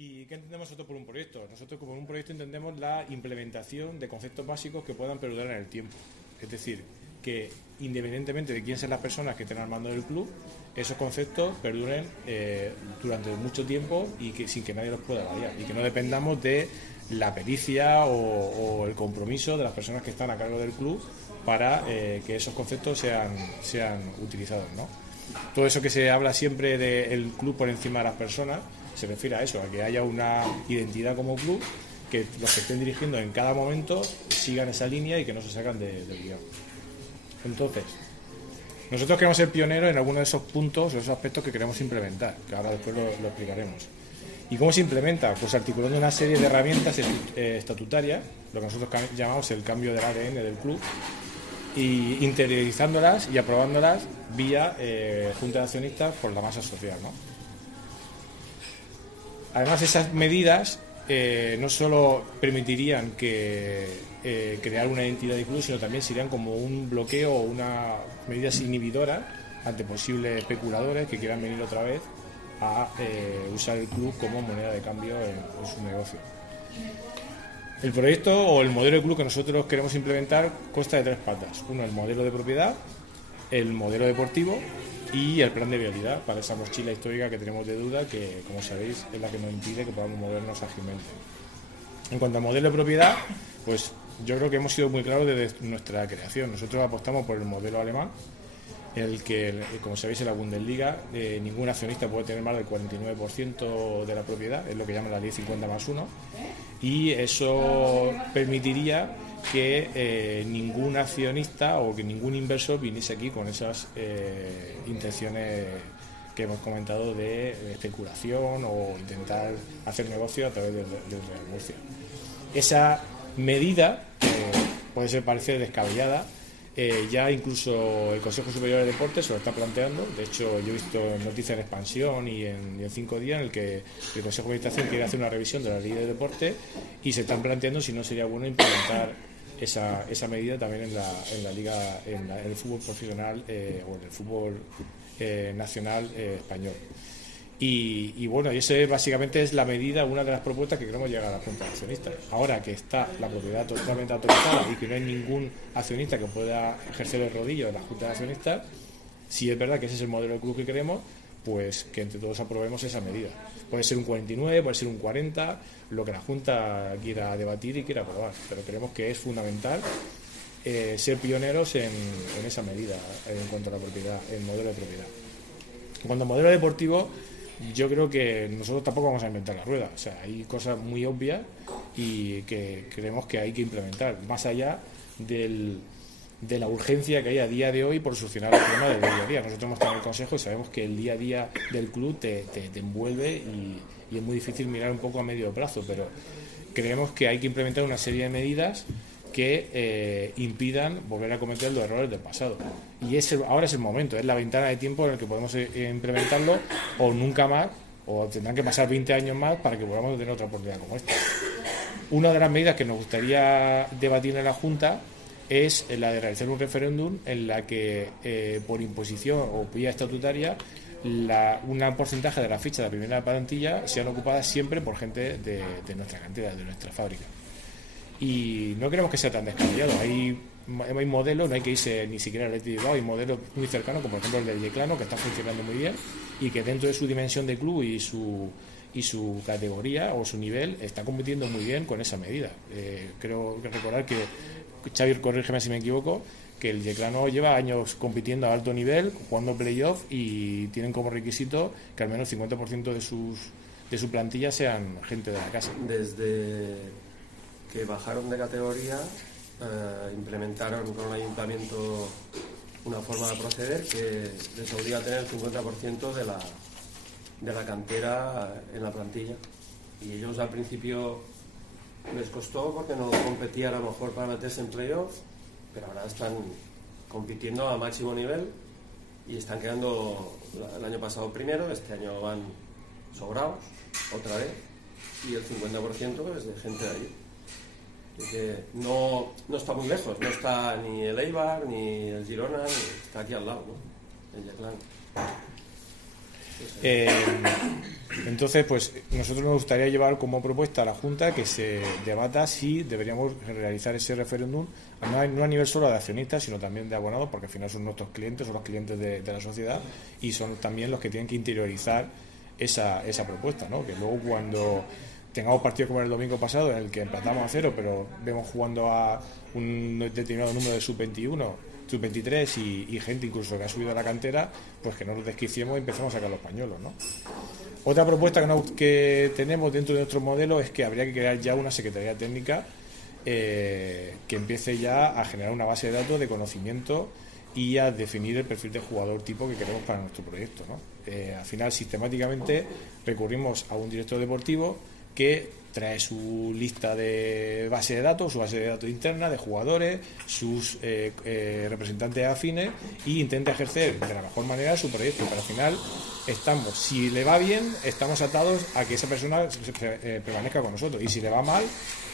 ¿Y qué entendemos nosotros por un proyecto? Nosotros como un proyecto entendemos la implementación de conceptos básicos que puedan perdurar en el tiempo. Es decir, que independientemente de quién sean las personas que estén al mando del club, esos conceptos perduren durante mucho tiempo y que sin que nadie los pueda variar. Y que no dependamos de la pericia o el compromiso de las personas que están a cargo del club para que esos conceptos sean utilizados, ¿no? Todo eso que se habla siempre del club por encima de las personas se refiere a eso, a que haya una identidad como club, que los que estén dirigiendo en cada momento sigan esa línea y que no se sacan del guión. Entonces, nosotros queremos ser pioneros en algunos de esos puntos o esos aspectos que queremos implementar, que ahora después lo explicaremos. ¿Y cómo se implementa? Pues articulando una serie de herramientas estatutarias, lo que nosotros llamamos el cambio del ADN del club, y interiorizándolas y aprobándolas vía junta de accionistas por la masa social, ¿no? Además, esas medidas no solo permitirían crear una identidad de club, sino también serían como un bloqueo o una medidas inhibidoras ante posibles especuladores que quieran venir otra vez a usar el club como moneda de cambio en su negocio. El proyecto o el modelo de club que nosotros queremos implementar consta de 3 patas. Uno, el modelo de propiedad, el modelo deportivo y el plan de vialidad para esa mochila histórica que tenemos de duda, que como sabéis es la que nos impide que podamos movernos ágilmente. En cuanto al modelo de propiedad, pues yo creo que hemos sido muy claros desde nuestra creación. Nosotros apostamos por el modelo alemán, en el que, como sabéis, en la Bundesliga ningún accionista puede tener más del 49% de la propiedad, es lo que llaman la ley 50+1, y eso permitiría que ningún accionista o que ningún inversor viniese aquí con esas intenciones que hemos comentado de especulación o intentar hacer negocio a través del Real Murcia. Esa medida puede parecer descabellada. Ya incluso el Consejo Superior de Deportes se lo está planteando. De hecho, yo he visto noticias en Expansión y en 5 días en el que el Consejo de Administración quiere hacer una revisión de la ley de deporte y se están planteando si no sería bueno implementar esa medida también en la liga, en el fútbol profesional o en el fútbol nacional español. Y bueno, y ese básicamente es la medida, una de las propuestas que queremos llegar a la Junta de Accionistas. Ahora que está la propiedad totalmente autorizada y que no hay ningún accionista que pueda ejercer el rodillo de la Junta de Accionistas, si es verdad que ese es el modelo de club que queremos, pues que entre todos aprobemos esa medida. Puede ser un 49, puede ser un 40, lo que la Junta quiera debatir y quiera aprobar, pero creemos que es fundamental ser pioneros en esa medida en cuanto a la propiedad, el modelo de propiedad. En cuanto al modelo deportivo, yo creo que nosotros tampoco vamos a inventar la rueda. O sea, hay cosas muy obvias y que creemos que hay que implementar, más allá de la urgencia que hay a día de hoy por solucionar el problema del día a día. Nosotros hemos estado en el Consejo y sabemos que el día a día del club te envuelve y es muy difícil mirar un poco a medio plazo, pero creemos que hay que implementar una serie de medidas que impidan volver a cometer los errores del pasado. Y ahora es el momento, es la ventana de tiempo en el que podemos implementarlo, o nunca más, o tendrán que pasar 20 años más para que volvamos a tener otra oportunidad como esta. Una de las medidas que nos gustaría debatir en la Junta es la de realizar un referéndum en la que por imposición o vía estatutaria un porcentaje de la ficha de la primera plantilla sean ocupadas siempre por gente de nuestra cantera, de nuestra fábrica. Y no queremos que sea tan descabellado. Hay modelos, no hay que irse ni siquiera al Athletic de Bilbao, hay modelos muy cercanos, como por ejemplo el del Yeclano, que está funcionando muy bien y que dentro de su dimensión de club y su categoría o su nivel está compitiendo muy bien con esa medida. Creo que recordar que, Xavi, corrígeme si me equivoco, que el Yeclano lleva años compitiendo a alto nivel, jugando playoff y tienen como requisito que al menos el 50% de su plantilla sean gente de la casa. Desde que bajaron de categoría, implementaron con el ayuntamiento una forma de proceder que les obliga a tener el 50% de la cantera en la plantilla. Y ellos al principio les costó porque no competían a lo mejor para meterse en playoff, pero ahora están compitiendo a máximo nivel y están quedando el año pasado primero, este año van sobrados otra vez, y el 50% es de gente de allí. Que no está muy lejos, no está ni el Eibar ni el Girona, está aquí al lado, ¿no? El Yeclano. Entonces, pues nosotros nos gustaría llevar como propuesta a la Junta que se debata si deberíamos realizar ese referéndum, no a nivel solo de accionistas, sino también de abonados, porque al final son nuestros clientes, son los clientes de la sociedad, y son también los que tienen que interiorizar esa propuesta, ¿no? Que luego, cuando tengamos partidos como el domingo pasado, en el que empatamos a 0, pero vemos jugando a un determinado número de sub-21, sub-23 y gente incluso que ha subido a la cantera, pues que no nos desquiciemos y empezamos a sacar los pañuelos, ¿no? Otra propuesta que tenemos dentro de nuestro modelo es que habría que crear ya una secretaría técnica que empiece ya a generar una base de datos de conocimiento y a definir el perfil de jugador tipo que queremos para nuestro proyecto, ¿no? Al final, sistemáticamente recurrimos a un director deportivo que trae su lista de base de datos, su base de datos interna de jugadores, sus representantes afines, y intenta ejercer de la mejor manera su proyecto. Pero al final si le va bien, estamos atados a que esa persona permanezca con nosotros, y si le va mal,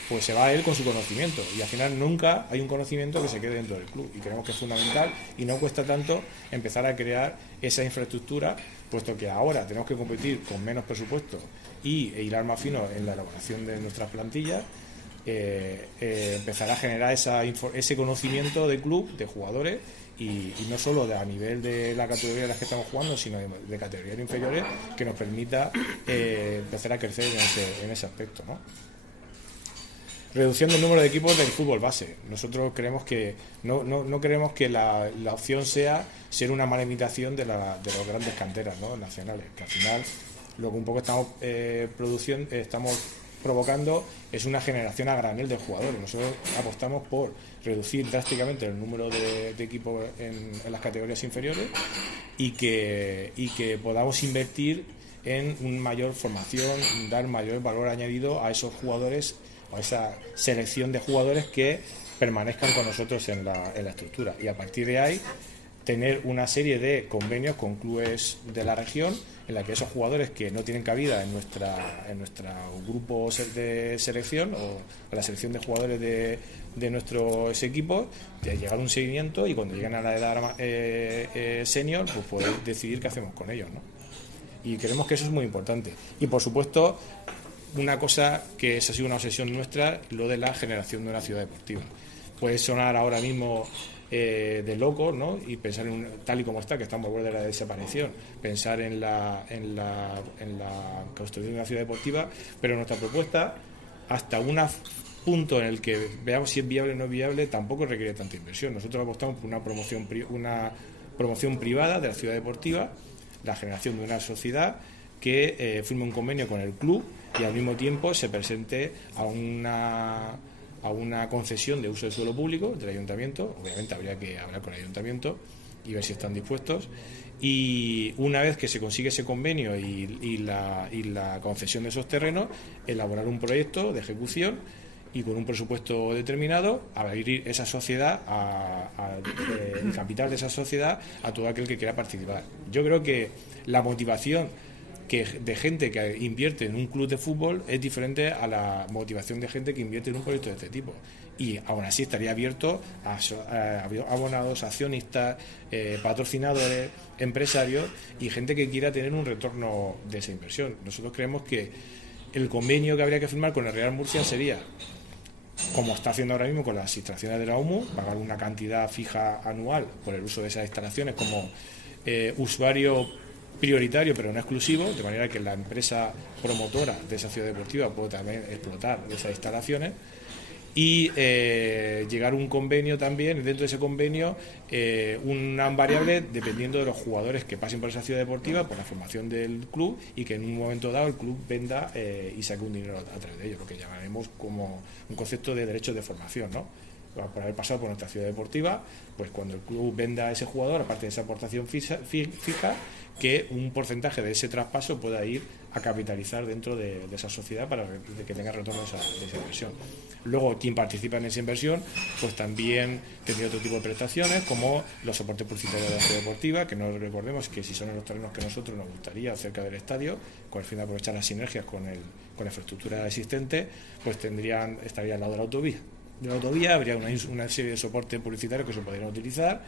pues se va él con su conocimiento, y al final nunca hay un conocimiento que se quede dentro del club, y creemos que es fundamental y no cuesta tanto empezar a crear esa infraestructura, puesto que ahora tenemos que competir con menos presupuesto y hilar más fino en la elaboración de nuestras plantillas. Empezar a generar ese conocimiento de club, de jugadores, y no solo a nivel de la categoría en la que estamos jugando, sino de categorías inferiores, que nos permita empezar a crecer en ese aspecto, ¿no? Reducción del número de equipos del fútbol base. Nosotros creemos que no queremos que la opción sea ser una mala imitación de los grandes canteras, ¿no?, nacionales, que al final lo que un poco estamos provocando es una generación a granel de jugadores. Nosotros apostamos por reducir drásticamente el número de equipos en las categorías inferiores, y que podamos invertir en una mayor formación, dar mayor valor añadido a esos jugadores, a esa selección de jugadores que permanezcan con nosotros en la estructura, y a partir de ahí tener una serie de convenios con clubes de la región en la que esos jugadores que no tienen cabida en nuestro grupo de selección o la selección de jugadores de nuestros equipos, de llegar a un seguimiento, y cuando lleguen a la edad senior, pues poder decidir qué hacemos con ellos, ¿no? Y creemos que eso es muy importante. Y por supuesto, una cosa que ha sido una obsesión nuestra, lo de la generación de una ciudad deportiva. Puede sonar ahora mismo de locos, ¿no?, y pensar tal y como está, que estamos al borde de la desaparición, pensar en la construcción de una ciudad deportiva, pero nuestra propuesta, hasta un punto en el que veamos si es viable o no es viable, tampoco requiere tanta inversión. Nosotros apostamos por una promoción privada de la ciudad deportiva, la generación de una sociedad que firme un convenio con el club y al mismo tiempo se presente a una concesión de uso de suelo público del ayuntamiento. Obviamente habría que hablar con el ayuntamiento y ver si están dispuestos, y una vez que se consigue ese convenio y la concesión de esos terrenos, elaborar un proyecto de ejecución y con un presupuesto determinado, abrir esa sociedad, el capital de esa sociedad, a todo aquel que quiera participar. Yo creo que la motivación de gente que invierte en un club de fútbol es diferente a la motivación de gente que invierte en un proyecto de este tipo, y aún así estaría abierto a abonados, accionistas, patrocinadores, empresarios y gente que quiera tener un retorno de esa inversión. Nosotros creemos que el convenio que habría que firmar con el Real Murcia sería, como está haciendo ahora mismo con las instalaciones de la OMU, pagar una cantidad fija anual por el uso de esas instalaciones como usuario prioritario pero no exclusivo, de manera que la empresa promotora de esa ciudad deportiva puede también explotar esas instalaciones, y llegar a un convenio también, dentro de ese convenio una variable dependiendo de los jugadores que pasen por esa ciudad deportiva, por la formación del club, y que en un momento dado el club venda y saque un dinero a través de ello, lo que llamaremos como un concepto de derechos de formación, ¿no? Por haber pasado por nuestra ciudad deportiva, pues cuando el club venda a ese jugador, aparte de esa aportación fija, que un porcentaje de ese traspaso pueda ir a capitalizar dentro de esa sociedad para que tenga retorno de esa inversión. Luego, quien participa en esa inversión, pues también tendría otro tipo de prestaciones, como los soportes publicitarios de la ciudad deportiva, que no recordemos que si son en los terrenos que nosotros nos gustaría, cerca del estadio, con el fin de aprovechar las sinergias con la infraestructura existente, pues estaría al lado de la autovía. la autovía, habría una serie de soportes publicitarios que se podrían utilizar,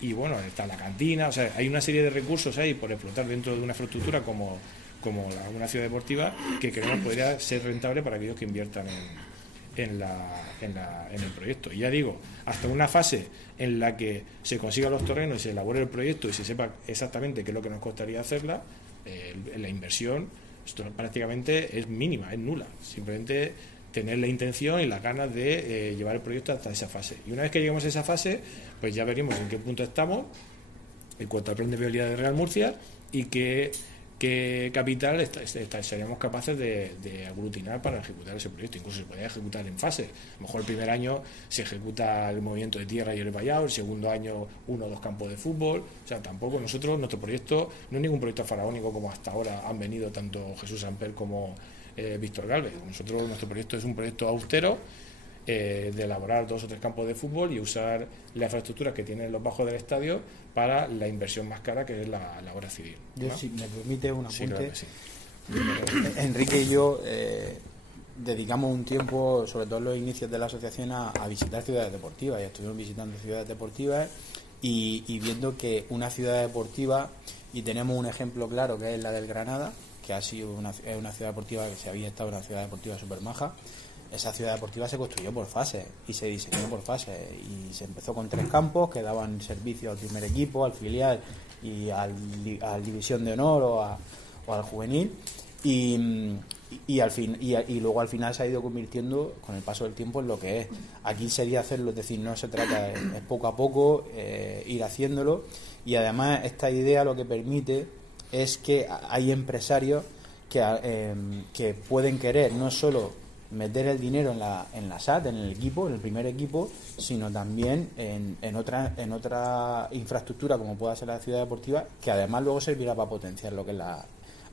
y bueno, está la cantina, o sea, hay una serie de recursos ahí por explotar dentro de una infraestructura como una ciudad deportiva, que creemos podría ser rentable para aquellos que inviertan en el proyecto. Y ya digo, hasta una fase en la que se consigan los terrenos y se elabore el proyecto y se sepa exactamente qué es lo que nos costaría hacerla, la inversión esto prácticamente es mínima, es nula. Simplemente tener la intención y las ganas de llevar el proyecto hasta esa fase. Y una vez que lleguemos a esa fase, pues ya veremos en qué punto estamos en cuanto al plan de viabilidad de Real Murcia y qué capital seríamos capaces de aglutinar para ejecutar ese proyecto. Incluso se podría ejecutar en fases. A lo mejor el primer año se ejecuta el movimiento de tierra y el vallado, el segundo año 1 o 2 campos de fútbol. O sea, tampoco nuestro proyecto no es ningún proyecto faraónico como hasta ahora han venido tanto Jesús Amper como Víctor Gálvez. Nuestro proyecto es un proyecto austero, de elaborar 2 o 3 campos de fútbol y usar la infraestructura que tienen los bajos del estadio para la inversión más cara, que es la obra civil, ¿no? Yo, si me permite un apunte, Sí, claro que sí. Enrique y yo dedicamos un tiempo, sobre todo en los inicios de la asociación, a visitar ciudades deportivas, y estuvimos visitando ciudades deportivas y viendo que una ciudad deportiva, y tenemos un ejemplo claro que es la del Granada, que es una ciudad deportiva que se había estado una ciudad deportiva súper maja. Esa ciudad deportiva se construyó por fases y se diseñó por fases, y se empezó con 3 campos que daban servicio al primer equipo, al filial y al división de honor o al juvenil, y luego al final se ha ido convirtiendo con el paso del tiempo en lo que es. Aquí sería hacerlo, es decir, no se trata es poco a poco ir haciéndolo, y además esta idea lo que permite es que hay empresarios que pueden querer no solo meter el dinero en la SAT, en el equipo, en el primer equipo, sino también en otra infraestructura como pueda ser la ciudad deportiva, que además luego servirá para potenciar lo que es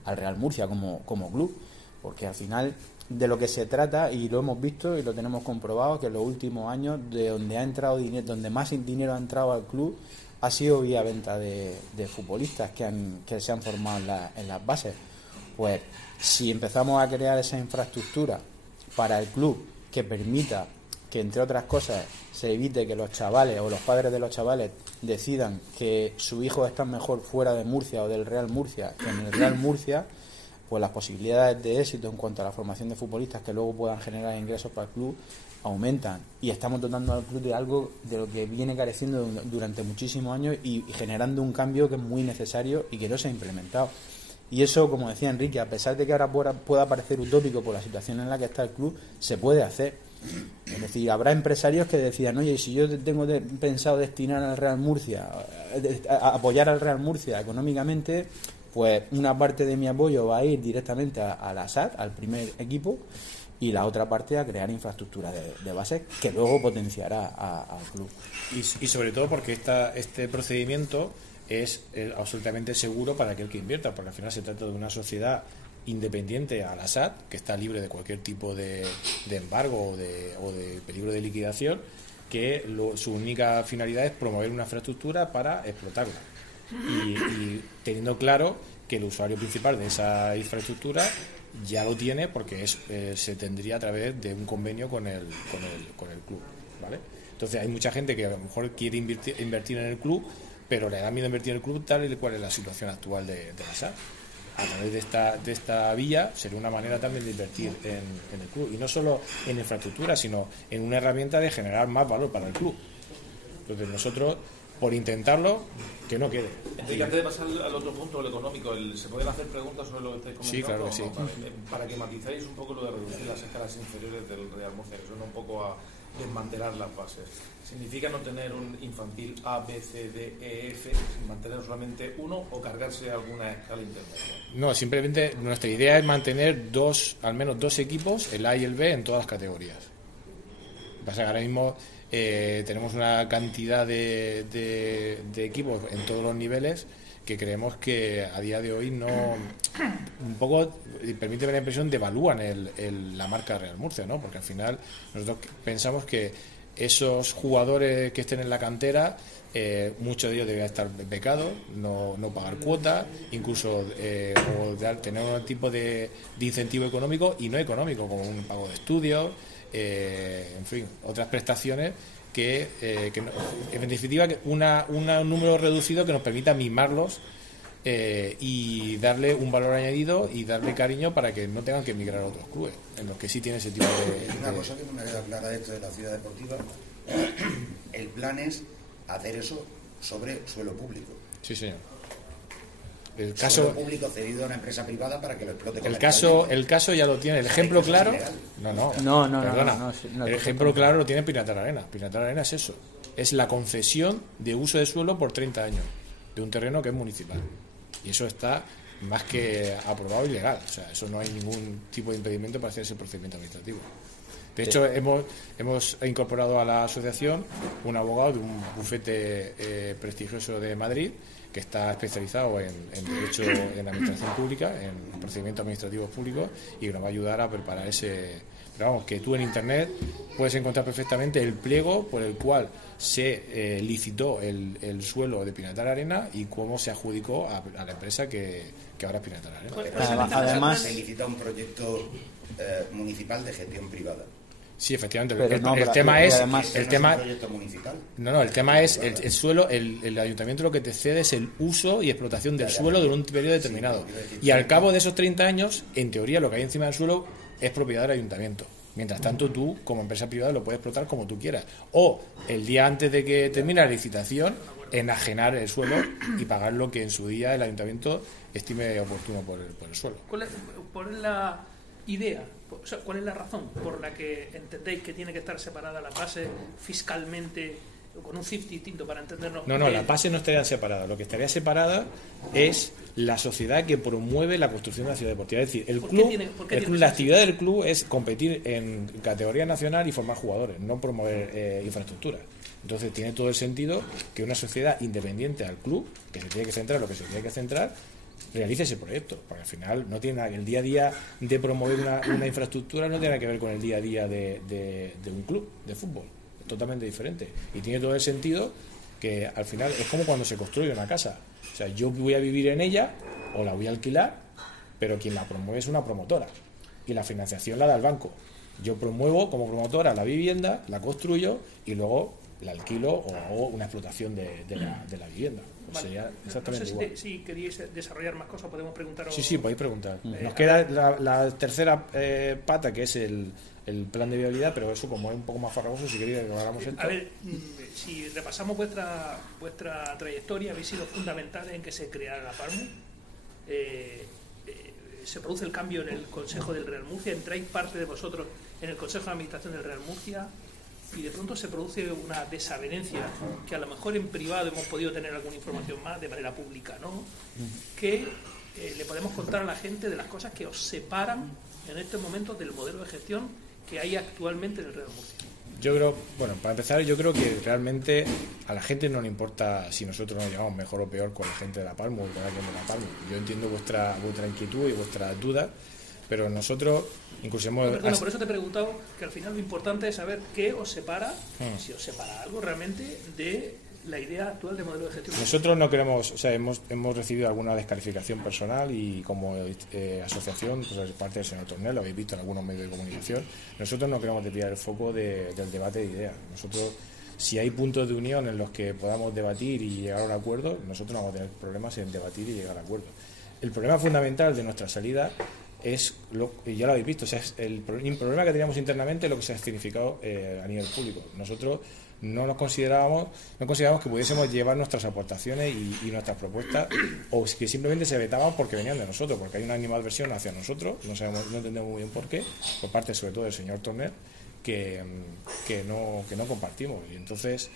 al Real Murcia como club, porque al final de lo que se trata, y lo hemos visto y lo tenemos comprobado, que en los últimos años de donde ha entrado dinero, donde más dinero ha entrado al club, ha sido vía venta de futbolistas que se han formado en las bases. Pues si empezamos a crear esa infraestructura para el club que permita que, entre otras cosas, se evite que los chavales o los padres de los chavales decidan que su hijo está mejor fuera de Murcia o del Real Murcia que en el Real Murcia, pues las posibilidades de éxito en cuanto a la formación de futbolistas que luego puedan generar ingresos para el club aumentan, y estamos dotando al club de algo de lo que viene careciendo durante muchísimos años y generando un cambio que es muy necesario y que no se ha implementado. Y eso, como decía Enrique, a pesar de que ahora pueda parecer utópico por la situación en la que está el club, se puede hacer. Es decir, habrá empresarios que decían, oye, si yo tengo pensado destinar al Real Murcia, a apoyar al Real Murcia económicamente, pues una parte de mi apoyo va a ir directamente a la SAT, al primer equipo, y la otra parte a crear infraestructura de base que luego potenciará al club. Y sobre todo porque este procedimiento es absolutamente seguro para aquel que invierta, porque al final se trata de una sociedad independiente a la SAT, que está libre de cualquier tipo de embargo o de peligro de liquidación, que su única finalidad es promover una infraestructura para explotarla. Y teniendo claro que el usuario principal de esa infraestructura ya lo tiene, porque se tendría a través de un convenio con el club, ¿vale? Entonces hay mucha gente que a lo mejor quiere invertir en el club, pero le da miedo invertir en el club tal y cual es la situación actual de la SAT. A través de esta vía sería una manera también de invertir en el club, y no solo en infraestructura, sino en una herramienta de generar más valor para el club. Entonces nosotros, por intentarlo, que no quede. Enrique, antes de pasar al otro punto, el económico, ¿se pueden hacer preguntas sobre lo que estáis comentando? Sí, claro que sí. Para que matizáis un poco lo de reducir las escalas inferiores del Real Murcia, que suena un poco a desmantelar las bases. ¿Significa no tener un infantil A, B, C, D, E, F, sin mantener solamente uno, o cargarse alguna escala intermedia? No, simplemente nuestra idea es mantener al menos dos equipos, el A y el B, en todas las categorías. Lo que pasa es que ahora mismo tenemos una cantidad de equipos en todos los niveles que creemos que a día de hoy no, un poco, permíteme la impresión, devalúan la marca Real Murcia, ¿no? Porque al final nosotros pensamos que esos jugadores que estén en la cantera, muchos de ellos deberían estar becados, no pagar cuotas, incluso o tener un tipo de incentivo económico y no económico, como un pago de estudios, en fin, otras prestaciones que en definitiva un número reducido que nos permita mimarlos y darle un valor añadido y darle cariño para que no tengan que emigrar a otros clubes en los que sí tiene ese tipo de... Una cosa que no me queda clara de esto de la ciudad deportiva, el plan es hacer eso sobre suelo público. Sí, señor. Suelo público cedido a una empresa privada para que lo explote. El caso ya lo tiene. El ejemplo claro. No. El ejemplo claro lo tiene Pinatar Arena. Pinatar Arena es eso. Es la concesión de uso de suelo por 30 años de un terreno que es municipal. Y eso está más que aprobado y legal. O sea, eso no hay ningún tipo de impedimento para hacer ese procedimiento administrativo. De hecho, hemos incorporado a la asociación un abogado de un bufete prestigioso de Madrid que está especializado en derecho en administración pública, en procedimientos administrativos públicos, y que nos va a ayudar a preparar ese... Pero vamos, que tú en Internet puedes encontrar perfectamente el pliego por el cual se licitó el suelo de Pinatar Arena y cómo se adjudicó a la empresa que ahora es Pinatar Arena. Además, se licita un proyecto municipal de gestión privada. Sí, efectivamente. El tema es el suelo, el ayuntamiento lo que te cede es el uso y explotación del suelo durante un periodo determinado. Y al cabo de esos 30 años, en teoría, lo que hay encima del suelo es propiedad del ayuntamiento. Mientras tanto, tú, como empresa privada, lo puedes explotar como tú quieras. O, el día antes de que termine la licitación, enajenar el suelo y pagar lo que en su día el ayuntamiento estime oportuno por el suelo. ¿Cuál es la idea? O sea, ¿cuál es la razón por la que entendéis que tiene que estar separada la base fiscalmente, con un CIF distinto para entendernos? No, la base no estaría separada. Lo que estaría separada es la sociedad que promueve la construcción de la ciudad deportiva. Es decir, el club, la actividad del club es competir en categoría nacional y formar jugadores, no promover infraestructura. Entonces tiene todo el sentido que una sociedad independiente al club, que se tiene que centrar lo que se tiene que centrar, realice ese proyecto, porque al final no tiene nada, el día a día de promover una infraestructura no tiene nada que ver con el día a día de un club de fútbol, es totalmente diferente y tiene todo el sentido que al final es como cuando se construye una casa, o sea, yo voy a vivir en ella o la voy a alquilar, pero quien la promueve es una promotora y la financiación la da el banco. Yo promuevo como promotora la vivienda, la construyo y luego la alquilo o hago una explotación de la vivienda. Vale. Sería exactamente no sé si queríais desarrollar más cosas, podemos preguntar. Sí, podéis preguntar. Nos queda la tercera pata, que es el plan de viabilidad, pero eso como es un poco más farragoso, si queréis que hagamos esto. A ver, si repasamos vuestra trayectoria, habéis sido fundamentales en que se creara la Parmu. Se produce el cambio en el Consejo del Real Murcia, entráis parte de vosotros en el Consejo de Administración del Real Murcia, y de pronto se produce una desavenencia que a lo mejor en privado hemos podido tener alguna información más de manera pública, ¿no? Que le podemos contar a la gente de las cosas que os separan en estos momentos del modelo de gestión que hay actualmente en el Real Murcia. Yo creo, para empezar, yo creo que realmente a la gente no le importa si nosotros nos llevamos mejor o peor con la gente de la Palma o con alguien de la Palma. Yo entiendo vuestra inquietud y vuestras dudas, pero nosotros incluso hemos... Por eso te he preguntado que al final lo importante es saber qué os separa, si os separa algo realmente de la idea actual de modelo de gestión. Nosotros no queremos, o sea, hemos recibido alguna descalificación personal y como asociación, pues de parte del señor Tornel, lo habéis visto en algunos medios de comunicación, nosotros no queremos desviar el foco del debate de ideas. Nosotros, si hay puntos de unión en los que podamos debatir y llegar a un acuerdo, nosotros no vamos a tener problemas en debatir y llegar a acuerdo. El problema fundamental de nuestra salida es, ya lo habéis visto, o sea, es el problema que teníamos internamente es lo que se ha significado a nivel público. Nosotros no considerábamos que pudiésemos llevar nuestras aportaciones y nuestras propuestas, o que simplemente se vetaban porque venían de nosotros, porque hay una animadversión hacia nosotros, no entendemos muy bien por qué, por parte sobre todo del señor Torner, que no compartimos. Y entonces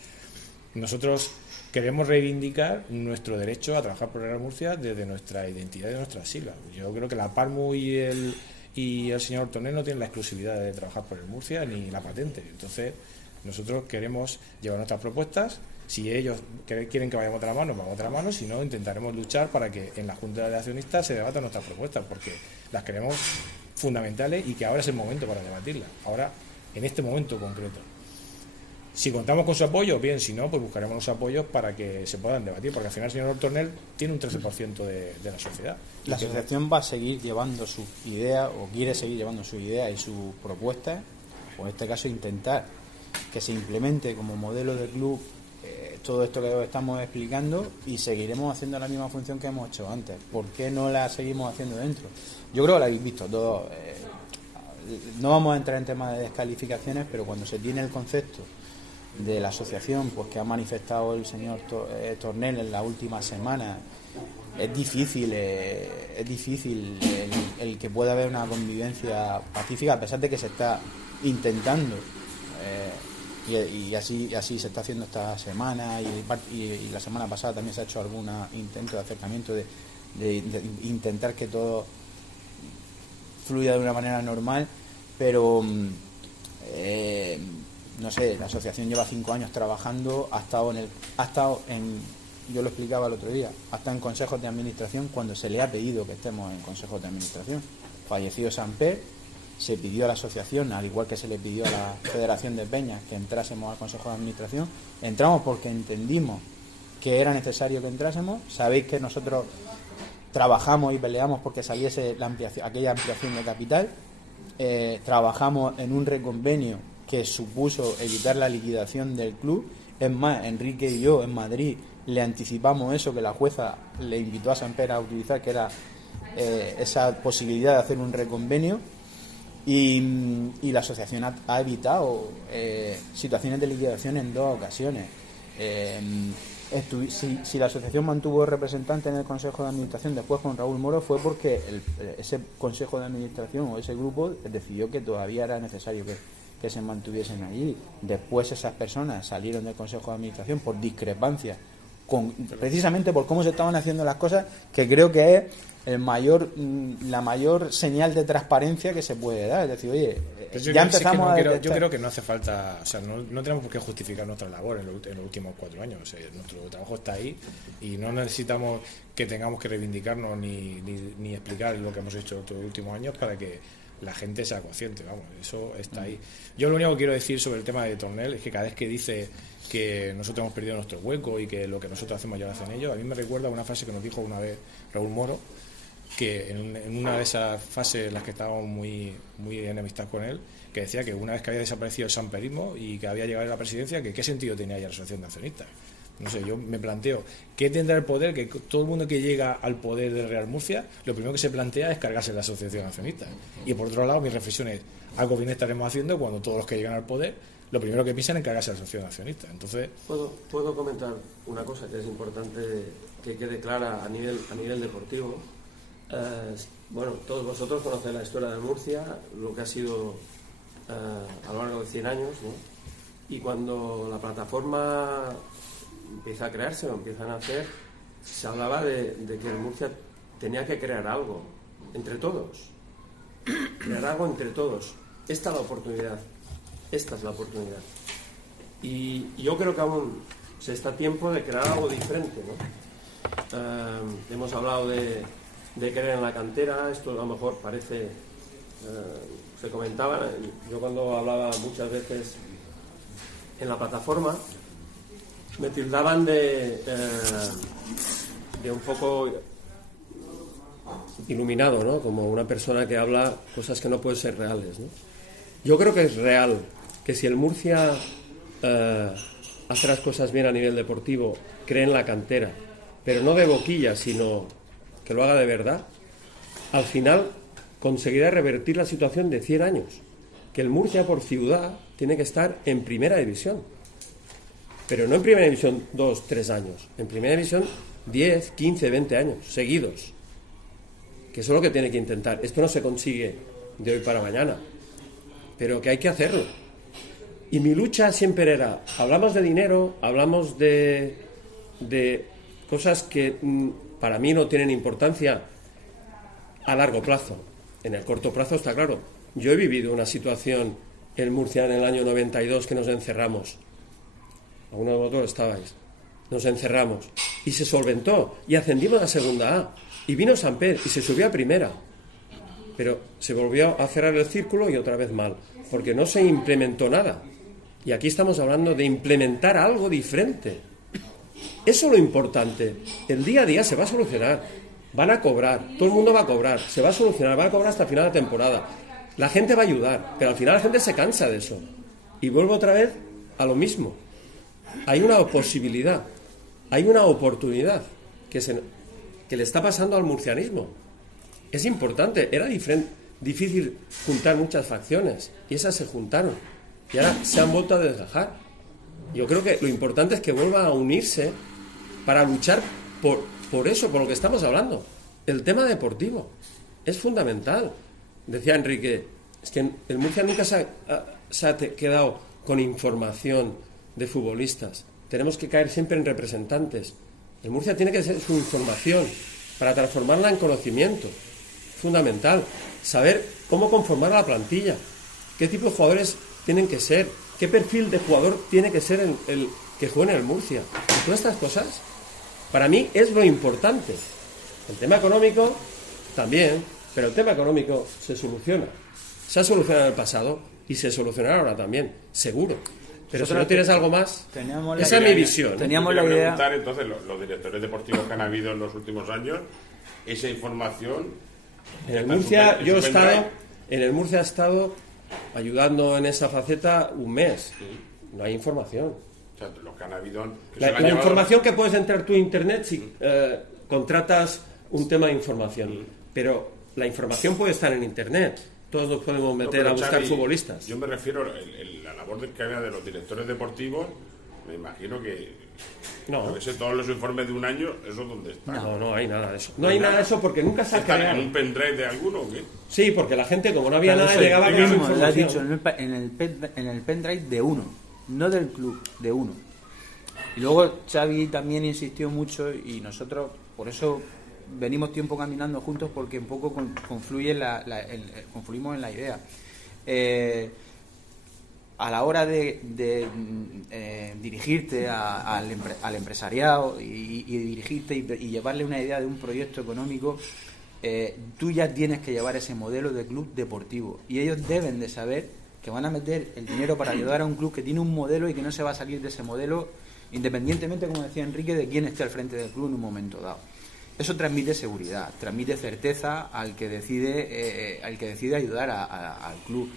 nosotros queremos reivindicar nuestro derecho a trabajar por el Real Murcia desde nuestra identidad y de nuestras siglas. Yo creo que la Parmu y el señor Torner no tienen la exclusividad de trabajar por el Murcia ni la patente. Entonces nosotros queremos llevar nuestras propuestas. Si ellos quieren que vayamos de la mano, vamos de la mano. Si no, intentaremos luchar para que en la Junta de Accionistas se debatan nuestras propuestas, porque las queremos fundamentales y que ahora es el momento para debatirlas. Ahora, en este momento concreto. Si contamos con su apoyo, bien, si no, pues buscaremos los apoyos para que se puedan debatir, porque al final el señor Tornel tiene un 13% de la sociedad. La asociación va a seguir llevando sus ideas, o quiere seguir llevando sus ideas y sus propuestas, o en este caso intentar que se implemente como modelo de club todo esto que os estamos explicando, y seguiremos haciendo la misma función que hemos hecho antes. ¿Por qué no la seguimos haciendo dentro? Yo creo que la habéis visto todos. No vamos a entrar en temas de descalificaciones, pero cuando se tiene el concepto de la asociación, pues que ha manifestado el señor Tornel en la última semana, es difícil el que pueda haber una convivencia pacífica, a pesar de que se está intentando, y así se está haciendo esta semana, y la semana pasada también se ha hecho algún intento de acercamiento de intentar que todo fluya de una manera normal, pero no sé, la asociación lleva 5 años trabajando, ha estado en, yo lo explicaba el otro día, hasta en consejos de administración cuando se le ha pedido que estemos en consejos de administración. Falleció Samper, se pidió a la asociación, al igual que se le pidió a la Federación de Peñas, que entrásemos al consejo de administración. Entramos porque entendimos que era necesario que entrásemos. Sabéis que nosotros trabajamos y peleamos porque saliese aquella ampliación de capital. Trabajamos en un reconvenio que supuso evitar la liquidación del club. Es más, Enrique y yo en Madrid le anticipamos eso que la jueza le invitó a Samper a utilizar, que era esa posibilidad de hacer un reconvenio, y la asociación ha evitado situaciones de liquidación en 2 ocasiones. Si la asociación mantuvo representante en el consejo de administración después con Raúl Moro, fue porque ese consejo de administración o ese grupo decidió que todavía era necesario que se mantuviesen allí. Después esas personas salieron del consejo de administración por discrepancias, precisamente por cómo se estaban haciendo las cosas, que creo que es la mayor señal de transparencia que se puede dar. Es decir, oye, ya empezamos a detectar. Yo creo que no hace falta, o sea, no tenemos por qué justificar nuestra labor en los últimos 4 años. O sea, nuestro trabajo está ahí y no necesitamos que tengamos que reivindicarnos ni explicar lo que hemos hecho estos últimos años para que la gente sea consciente. Vamos, eso está ahí. Yo lo único que quiero decir sobre el tema de Tornel es que cada vez que dice que nosotros hemos perdido nuestro hueco y que lo que nosotros hacemos ya lo hacen ellos, a mí me recuerda una frase que nos dijo una vez Raúl Moro, que en una de esas fases en las que estábamos muy en amistad con él, que decía que una vez que había desaparecido el samperismo y que había llegado a la presidencia, que qué sentido tenía ya la asociación de accionistas. No sé, yo me planteo, ¿qué tendrá el poder? Que todo el mundo que llega al poder del Real Murcia, lo primero que se plantea es cargarse la asociación de accionistas. Y por otro lado, mi reflexión es, algo bien estaremos haciendo cuando todos los que llegan al poder, lo primero que piensan es cargarse la asociación de accionistas. Entonces, ¿Puedo comentar una cosa que es importante que quede clara a nivel deportivo? Bueno, todos vosotros conocéis la historia de Murcia, lo que ha sido a lo largo de 100 años, ¿no? Y cuando la plataforma empieza a crearse o empiezan a hacer, se hablaba de que el Murcia tenía que crear algo entre todos, crear algo entre todos. Esta es la oportunidad, y yo creo que aún se está a tiempo de crear algo diferente, ¿no? Hemos hablado de creer en la cantera. Esto a lo mejor parece, se comentaba, yo cuando hablaba muchas veces en la plataforma me tildaban de un poco iluminado, ¿no? Como una persona que habla cosas que no pueden ser reales, ¿no? Yo creo que es real que si el Murcia hace las cosas bien a nivel deportivo, cree en la cantera, pero no de boquilla, sino que lo haga de verdad, al final conseguirá revertir la situación de 100 años, que el Murcia por ciudad tiene que estar en primera división, pero no en primera división 2, 3 años, en primera división 10, 15, 20 años seguidos, que eso es lo que tiene que intentar. Esto no se consigue de hoy para mañana, pero que hay que hacerlo. Y mi lucha siempre era, hablamos de dinero, hablamos de cosas que para mí no tienen importancia a largo plazo. En el corto plazo está claro. Yo he vivido una situación en Murcia en el año 92 que nos encerramos. Algunos de vosotros estabais. Nos encerramos y se solventó y ascendimos a segunda A y vino Samper y se subió a primera. Pero se volvió a cerrar el círculo y otra vez mal, porque no se implementó nada. Y aquí estamos hablando de implementar algo diferente. Eso es lo importante. El día a día se va a solucionar. Van a cobrar, todo el mundo va a cobrar, se va a solucionar, van a cobrar hasta el final de la temporada. La gente va a ayudar, pero al final la gente se cansa de eso. Y vuelvo otra vez a lo mismo. Hay una posibilidad, hay una oportunidad que le está pasando al murcianismo. Es importante, era difícil juntar muchas facciones y esas se juntaron y ahora se han vuelto a desgajar. Yo creo que lo importante es que vuelva a unirse para luchar por eso, por lo que estamos hablando. El tema deportivo es fundamental. Decía Enrique, es que el Murcia nunca se ha quedado con información de futbolistas. Tenemos que caer siempre en representantes. El Murcia tiene que ser su información para transformarla en conocimiento. Fundamental. Saber cómo conformar la plantilla, qué tipo de jugadores tienen que ser, qué perfil de jugador tiene que ser el que juegue en el Murcia. Y todas estas cosas, para mí, es lo importante. El tema económico también, pero el tema económico se soluciona. Se ha solucionado en el pasado y se solucionará ahora también, seguro. Pero si no tienes algo más, esa es mi visión. Teníamos la idea. Preguntar, entonces, los directores deportivos que han habido en los últimos años, esa información. En el Murcia, yo he estado, en el Murcia he estado ayudando en esa faceta un mes. No hay información. O sea, los que han habido. La información que puedes entrar tú en internet si contratas un tema de información. Pero la información puede estar en internet. Todos nos podemos meter a buscar Xavi, futbolistas. Yo me refiero a la labor que había de los directores deportivos. Me imagino que. No. Todos los informes de un año, ¿eso dónde está? No hay nada de eso. No hay nada de eso porque nunca se ha creado. ¿En un pendrive de alguno o qué? Sí, porque la gente, como no había nada, llegaba con su información. Lo has dicho, en el pendrive de uno, no del club, de uno. Y luego Xavi también insistió mucho y nosotros, por eso venimos tiempo caminando juntos, porque un poco confluimos en la idea. A la hora de dirigirte al empresariado y dirigirte y llevarle una idea de un proyecto económico, tú ya tienes que llevar ese modelo de club deportivo y ellos deben de saber que van a meter el dinero para ayudar a un club que tiene un modelo y que no se va a salir de ese modelo independientemente, como decía Enrique, de quién esté al frente del club en un momento dado. Eso transmite seguridad, transmite certeza al que decide ayudar al club.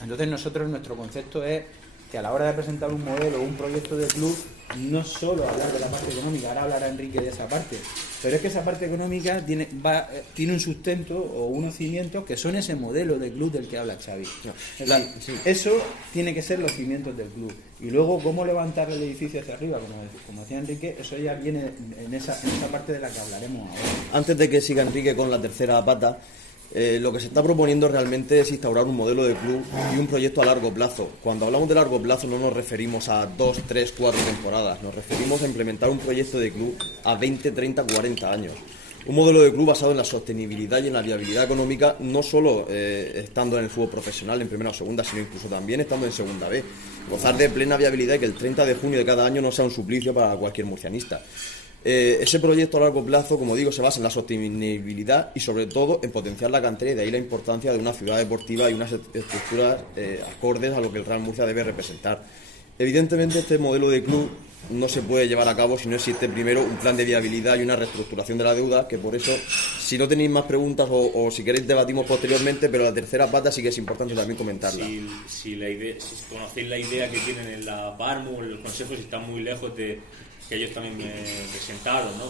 Entonces nosotros, nuestro concepto es que a la hora de presentar un modelo o un proyecto de club, no solo hablar de la parte económica, ahora hablará Enrique de esa parte, pero es que esa parte económica tiene un sustento o unos cimientos que son ese modelo de club del que habla Xavi. Eso tiene que ser los cimientos del club. Y luego cómo levantar el edificio hacia arriba, como decía Enrique, eso ya viene en esa parte de la que hablaremos ahora. Antes de que siga Enrique con la tercera pata, lo que se está proponiendo realmente es instaurar un modelo de club y un proyecto a largo plazo. Cuando hablamos de largo plazo no nos referimos a 2, 3, 4 temporadas, nos referimos a implementar un proyecto de club a 20, 30, 40 años. Un modelo de club basado en la sostenibilidad y en la viabilidad económica, no solo estando en el fútbol profesional en primera o segunda, sino incluso también estando en segunda B. Gozar de plena viabilidad y que el 30 de junio de cada año no sea un suplicio para cualquier murcianista. Ese proyecto a largo plazo, como digo, se basa en la sostenibilidad y sobre todo en potenciar la cantera, y de ahí la importancia de una ciudad deportiva y unas estructuras acordes a lo que el Real Murcia debe representar. Evidentemente este modelo de club no se puede llevar a cabo si no existe primero un plan de viabilidad y una reestructuración de la deuda, que por eso, si no tenéis más preguntas o si queréis debatimos posteriormente, pero la tercera pata sí que es importante también comentarla. Si conocéis la idea que tienen en la PARMU, el Consejo, si están muy lejos de que ellos también me presentaron, ¿no?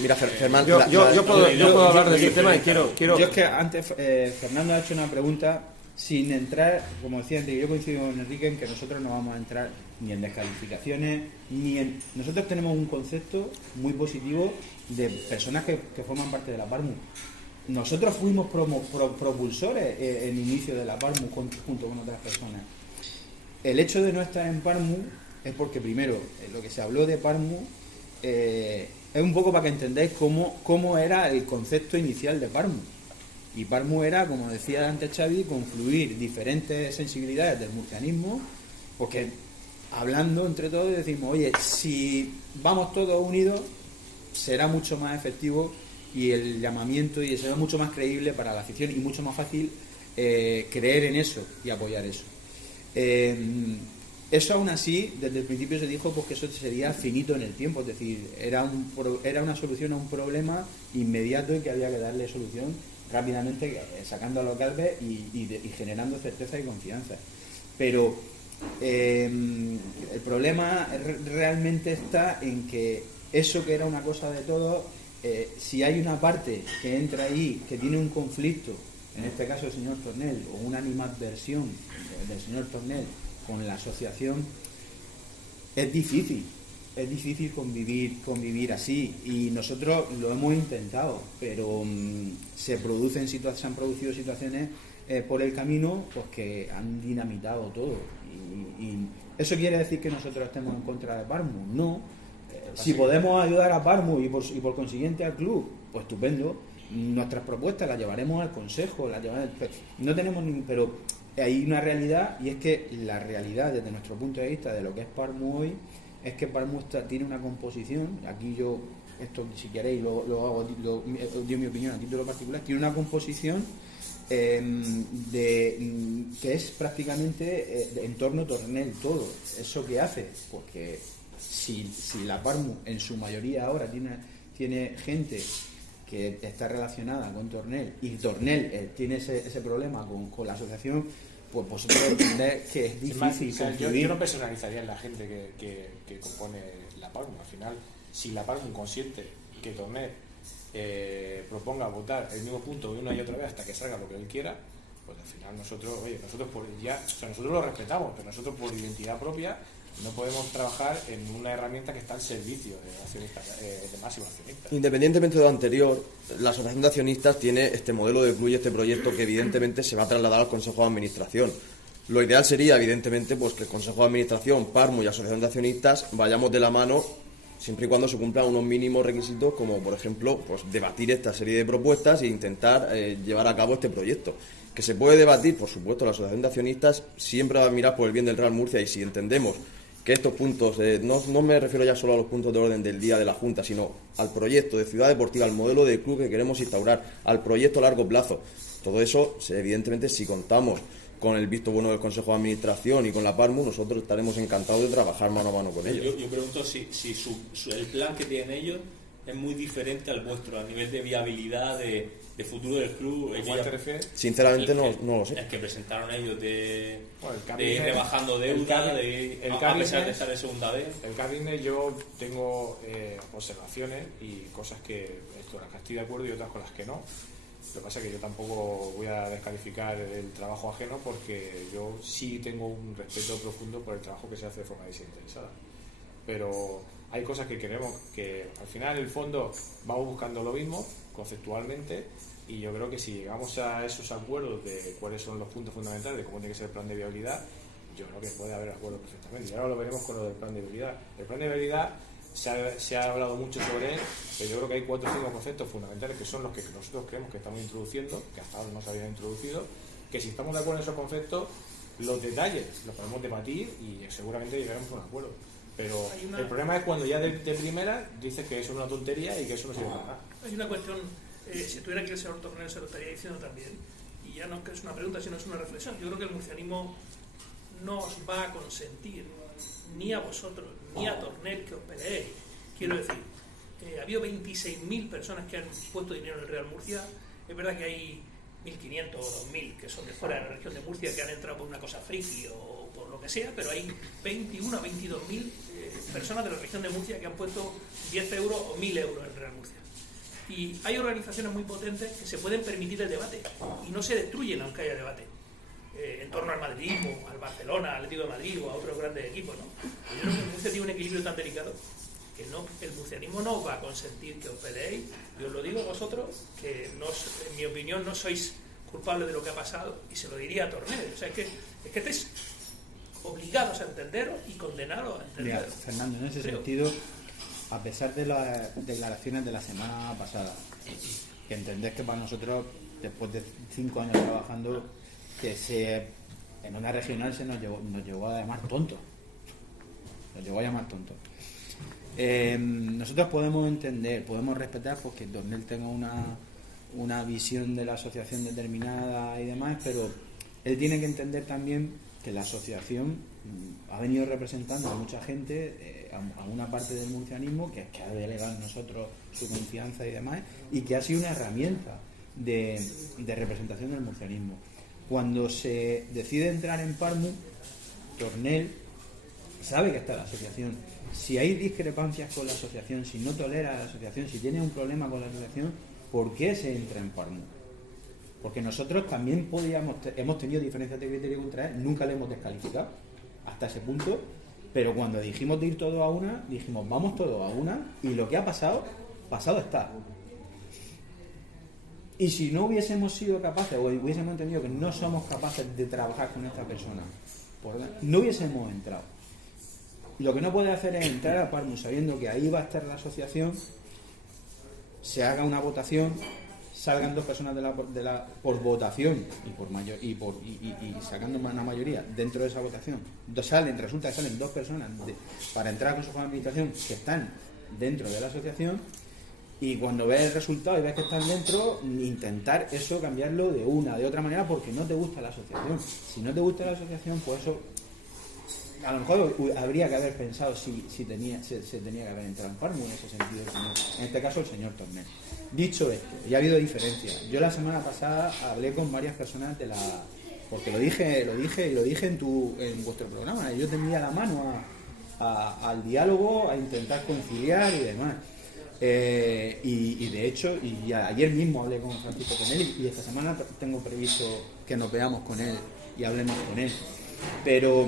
Mira, Fernando, yo puedo hablar de ese tema y quiero... Yo es que antes Fernando ha hecho una pregunta sin entrar, como decía Enrique, yo coincido con Enrique en que nosotros no vamos a entrar ni en descalificaciones, nosotros tenemos un concepto muy positivo de personas que forman parte de la PARMU. Nosotros fuimos propulsores en inicio de la PARMU junto con otras personas. El hecho de no estar en PARMU es porque, primero, lo que se habló de PARMU es un poco para que entendáis cómo era el concepto inicial de PARMU. Y PARMU era, como decía antes Xavi, confluir diferentes sensibilidades del murcianismo, porque hablando entre todos decimos, oye, si vamos todos unidos será mucho más efectivo y el llamamiento y será mucho más creíble para la afición y mucho más fácil creer en eso y apoyar eso. eso aún así, desde el principio se dijo pues que eso sería finito en el tiempo, es decir, era una solución a un problema inmediato y que había que darle solución rápidamente, sacando a los galves y generando certeza y confianza. Pero el problema realmente está en que eso que era una cosa de todos, si hay una parte que entra ahí, que tiene un conflicto, en este caso el señor Tornel, o una animadversión del señor Tornel con la asociación, es difícil convivir así, y nosotros lo hemos intentado, pero se han producido situaciones por el camino pues que han dinamitado todo, y ¿eso quiere decir que nosotros estemos en contra de Parmu? No. Si podemos ayudar a Parmu y por consiguiente al club, pues estupendo. Nuestras propuestas las llevaremos al consejo, no tenemos pero hay una realidad, y es que la realidad desde nuestro punto de vista de lo que es Parmu hoy es que Parmu tiene una composición, aquí yo esto si queréis lo hago, doy mi opinión a título particular, tiene una composición que es prácticamente de entorno Tornel todo. ¿Eso qué hace? Porque si la Parmu en su mayoría ahora tiene gente que está relacionada con Tornel, y Tornel tiene ese problema con la asociación, pues vosotros entendéis que es difícil yo no personalizaría en la gente que compone la Parmu. Al final, si la Parmu consiente que Tornel proponga votar el mismo punto una y otra vez hasta que salga lo que él quiera, pues al final nosotros lo respetamos, pero nosotros por identidad propia no podemos trabajar en una herramienta que está al servicio de accionistas, de máximos accionistas. Independientemente de lo anterior, la asociación de accionistas tiene este modelo de club y este proyecto que evidentemente se va a trasladar al Consejo de Administración. Lo ideal sería, evidentemente, pues que el Consejo de Administración, Parmu y Asociación de Accionistas vayamos de la mano, siempre y cuando se cumplan unos mínimos requisitos, como por ejemplo pues debatir esta serie de propuestas e intentar llevar a cabo este proyecto. Que se puede debatir, por supuesto, la Asociación de Accionistas siempre va a mirar por el bien del Real Murcia, y si entendemos que estos puntos, no me refiero ya solo a los puntos de orden del día de la Junta, sino al proyecto de ciudad deportiva, al modelo de club que queremos instaurar, al proyecto a largo plazo. Todo eso, evidentemente, si contamos con el visto bueno del Consejo de Administración y con la Parmu, nosotros estaremos encantados de trabajar mano a mano con ellos. Yo pregunto si el plan que tienen ellos es muy diferente al vuestro, a nivel de viabilidad, de futuro del club. ¿Cuál te refieres? Sinceramente no lo sé. El que presentaron ellos de ir rebajando deuda, a pesar de estar en segunda vez. El cabinet, yo tengo observaciones y cosas con las que estoy de acuerdo y otras con las que no. Lo que pasa es que yo tampoco voy a descalificar el trabajo ajeno, porque yo sí tengo un respeto profundo por el trabajo que se hace de forma desinteresada. Pero hay cosas que queremos, que al final, en el fondo, vamos buscando lo mismo conceptualmente, y yo creo que si llegamos a esos acuerdos de cuáles son los puntos fundamentales de cómo tiene que ser el plan de viabilidad, yo creo que puede haber acuerdo perfectamente. Y ahora lo veremos con lo del plan de viabilidad. El plan de viabilidad se ha hablado mucho sobre él, pero yo creo que hay 4 o 5 conceptos fundamentales que son los que nosotros creemos que estamos introduciendo, que hasta ahora no se habían introducido, que si estamos de acuerdo en esos conceptos, los detalles los podemos debatir y seguramente llegaremos a un acuerdo. Pero el problema es cuando ya de primera dices que eso es una tontería y que eso no sirve para nada. Hay una cuestión, si tuviera aquí el señor Tornel se lo estaría diciendo también, y ya no que es una pregunta sino es una reflexión. Yo creo que el murcianismo no os va a consentir, ni a vosotros ni a Tornel, que os peleéis. Quiero decir, ha habido 26.000 personas que han puesto dinero en el Real Murcia. Es verdad que hay 1.500 o 2.000 que son de fuera de la región de Murcia, que han entrado por una cosa friki o por lo que sea, pero hay 21 o 22.000 personas de la región de Murcia que han puesto 10 euros o 1.000 euros en el Real Murcia. Y hay organizaciones muy potentes que se pueden permitir el debate y no se destruyen aunque haya debate. En torno al madridismo, al Barcelona, al Atlético de Madrid o a otros grandes equipos, ¿no? Yo creo que el Murcia tiene un equilibrio tan delicado que no, el murcianismo no va a consentir que os peleéis. Yo os lo digo a vosotros, que en mi opinión no sois culpables de lo que ha pasado, y se lo diría a Tornel. O sea, es que estáis obligados a entenderos y condenados a entenderos. Mira, Fernando, en ese sentido, a pesar de las declaraciones de la semana pasada, que entendés que para nosotros, después de 5 años trabajando, que en una regional nos llegó a llamar tontos. Nos llegó a llamar tontos. Nosotros podemos entender, podemos respetar porque Tornel tenga una visión de la asociación determinada y demás, pero él tiene que entender también que la asociación ha venido representando a mucha gente, a una parte del murcianismo que ha delegado en nosotros su confianza y demás, y que ha sido una herramienta de representación del murcianismo. Cuando se decide entrar en Parmu, Tornel sabe que está la asociación. Si hay discrepancias con la asociación, si no tolera la asociación, si tiene un problema con la asociación, ¿por qué se entra en Parmu? Porque nosotros también hemos tenido diferencias de criterio contra él, nunca le hemos descalificado hasta ese punto, pero cuando dijimos de ir todos a una, dijimos vamos todos a una, y lo que ha pasado, pasado está. Y si no hubiésemos sido capaces, o hubiésemos entendido que no somos capaces de trabajar con esta persona, no hubiésemos entrado. Lo que no puede hacer es entrar a Parmu sabiendo que ahí va a estar la asociación, se haga una votación, salgan 2 personas por votación y sacando una mayoría dentro de esa votación, resulta que salen 2 personas para entrar al Consejo de Administración que están dentro de la asociación, y cuando ves el resultado y ves que están dentro, intentar eso cambiarlo de otra manera porque no te gusta la asociación. Si no te gusta la asociación, pues eso a lo mejor habría que haber pensado si se tenía que haber entrado en Parmu en ese sentido, en este caso el señor Tornel. Dicho esto, ya ha habido diferencias. Yo la semana pasada hablé con varias personas porque lo dije en vuestro programa, yo tendía la mano al diálogo, a intentar conciliar y demás. Y de hecho, ayer mismo hablé con Francisco Tornel y esta semana tengo previsto que nos veamos con él y hablemos con él. Pero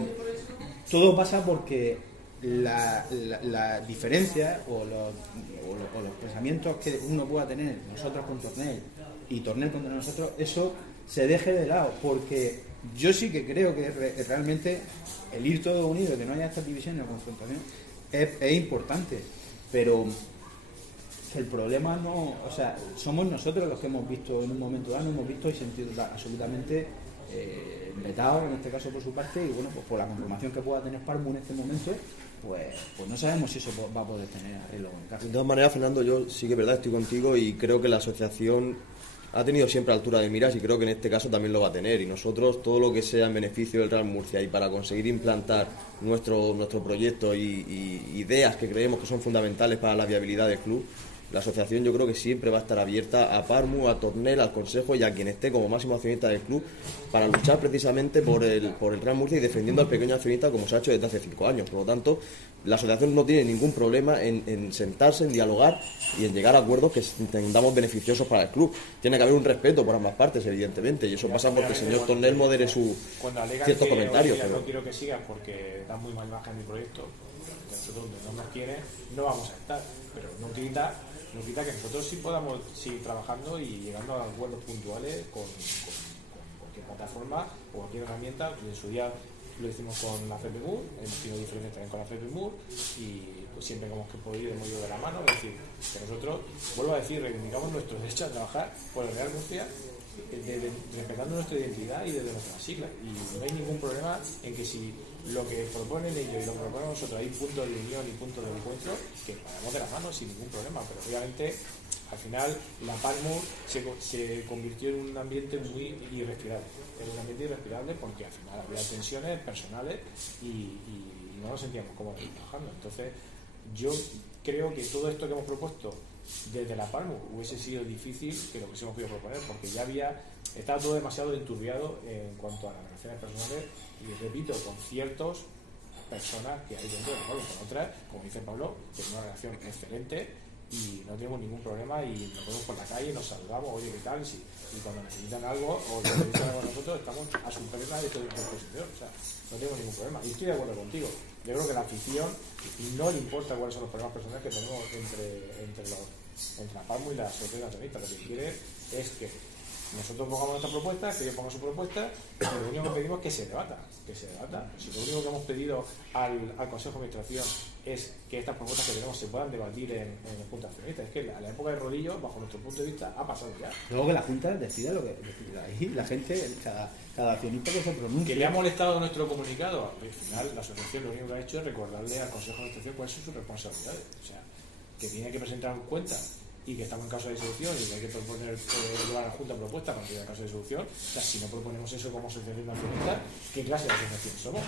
todo pasa porque la diferencia o los pensamientos que uno pueda tener nosotros con Tornel y Tornel contra nosotros, eso se deje de lado, porque yo sí que creo que realmente el ir todo unido, que no haya esta división y la confrontación es importante, pero el problema somos nosotros los que hemos visto en un momento dado, hemos visto y sentido absolutamente vetados, en este caso por su parte, y bueno, pues por la conformación que pueda tener Parmu en este momento, pues no sabemos si eso va a poder tener arreglo con el caso. De todas maneras, Fernando, yo sí que es verdad, estoy contigo y creo que la asociación ha tenido siempre altura de miras y creo que en este caso también lo va a tener, y nosotros todo lo que sea en beneficio del Real Murcia y para conseguir implantar nuestro proyecto y ideas que creemos que son fundamentales para la viabilidad del club, la asociación yo creo que siempre va a estar abierta a Parmu, a Tornel, al Consejo y a quien esté como máximo accionista del club para luchar precisamente por el Real Murcia y defendiendo al pequeño accionista como se ha hecho desde hace 5 años. Por lo tanto, la asociación no tiene ningún problema en sentarse, en dialogar y en llegar a acuerdos que entendamos beneficiosos para el club. Tiene que haber un respeto por ambas partes, evidentemente, y eso pasa porque el señor Tornel modere ciertos comentarios. No quiero que sigan porque dan muy mal baja en mi proyecto, nosotros donde no nos quieren no vamos a estar, pero no quita que nosotros sí podamos seguir trabajando y llegando a acuerdos puntuales con cualquier plataforma o cualquier herramienta. En su día lo hicimos con la FPMUR, hemos tenido diferencias también con la FPMUR y pues siempre que hemos podido hemos ido de la mano. Es decir, que nosotros, vuelvo a decir, reivindicamos nuestro derecho a trabajar por el Real Murcia respetando nuestra identidad y desde nuestras siglas, y no hay ningún problema en que si lo que proponen ellos y lo que proponemos nosotros hay puntos de unión y puntos de encuentro, que vayamos de la mano sin ningún problema, pero obviamente al final la Parmu se convirtió en un ambiente muy irrespirable, porque al final había tensiones personales y no nos sentíamos cómodos trabajando. Entonces yo creo que todo esto que hemos propuesto desde la Parmu hubiese sido difícil que lo que se hemos podido proponer, porque ya estaba todo demasiado enturbiado en cuanto a las relaciones personales y, repito, con ciertas personas que hay dentro de Pablo, con otras, como dice Pablo, tenemos una relación excelente y no tenemos ningún problema y nos vemos por la calle, nos saludamos, oye, ¿qué tal? Y cuando necesitan algo o necesitan algo a nosotros, estamos a su plena disposición, o sea, no tenemos ningún problema. Y estoy de acuerdo contigo. Yo creo que la afición no le importa cuáles son los problemas personales que tenemos entre la Parmu y la sociedad nacionalista. Lo que quiere es que nosotros pongamos nuestra propuesta, que ellos pongan su propuesta, pero lo único que pedimos es que se debata. Si lo único que hemos pedido al Consejo de Administración es que estas propuestas que tenemos se puedan debatir en el punto accionista. Es que la época de rodillo, bajo nuestro punto de vista, ha pasado ya. Luego que la Junta decida lo que decida. Ahí la gente, cada accionista que se pronuncie. Que le ha molestado nuestro comunicado. Al final, la asociación lo único que ha hecho es recordarle al Consejo de Administración cuáles son sus responsabilidades. O sea, que tiene que presentar cuentas y que estamos en caso de disolución y que hay que proponer llevar a la Junta propuesta para que haya caso de disolución. O sea, si no proponemos eso como asociación nacionalista, ¿qué clase de asociación somos?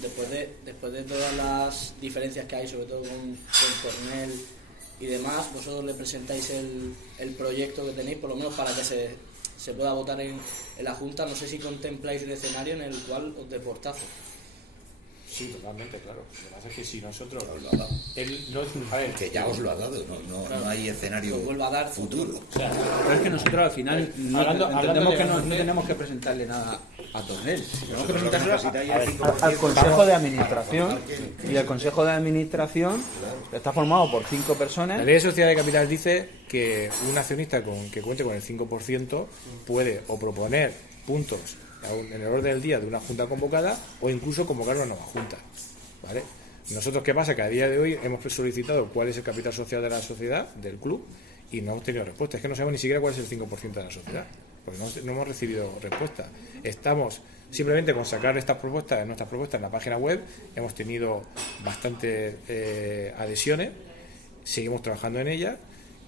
Después de todas las diferencias que hay, sobre todo con Tornel y demás, vosotros le presentáis el proyecto que tenéis, por lo menos para que se pueda votar en la Junta. No sé si contempláis un escenario en el cual os dé portazo. Sí, totalmente, claro. Lo que pasa es que si nosotros... Él no, a ver, que ya os lo ha dado, no hay escenario vuelva a dar futuro. O sea, pero es que nosotros al final entendemos que no tenemos que presentarle nada a Tornel. Tenemos que presentárselo al Consejo de Administración. Y el Consejo de Administración está formado por 5 personas. La Ley de Sociedad de Capital dice que un accionista que cuente con el 5% puede o proponer puntos en el orden del día de una junta convocada o incluso convocar una nueva junta, ¿vale? Nosotros, ¿qué pasa? Que a día de hoy hemos solicitado cuál es el capital social de la sociedad, del club, y no hemos tenido respuesta. Es que no sabemos ni siquiera cuál es el 5% de la sociedad, porque no hemos recibido respuesta. Estamos simplemente con sacar nuestras propuestas en la página web, hemos tenido bastantes adhesiones, seguimos trabajando en ellas.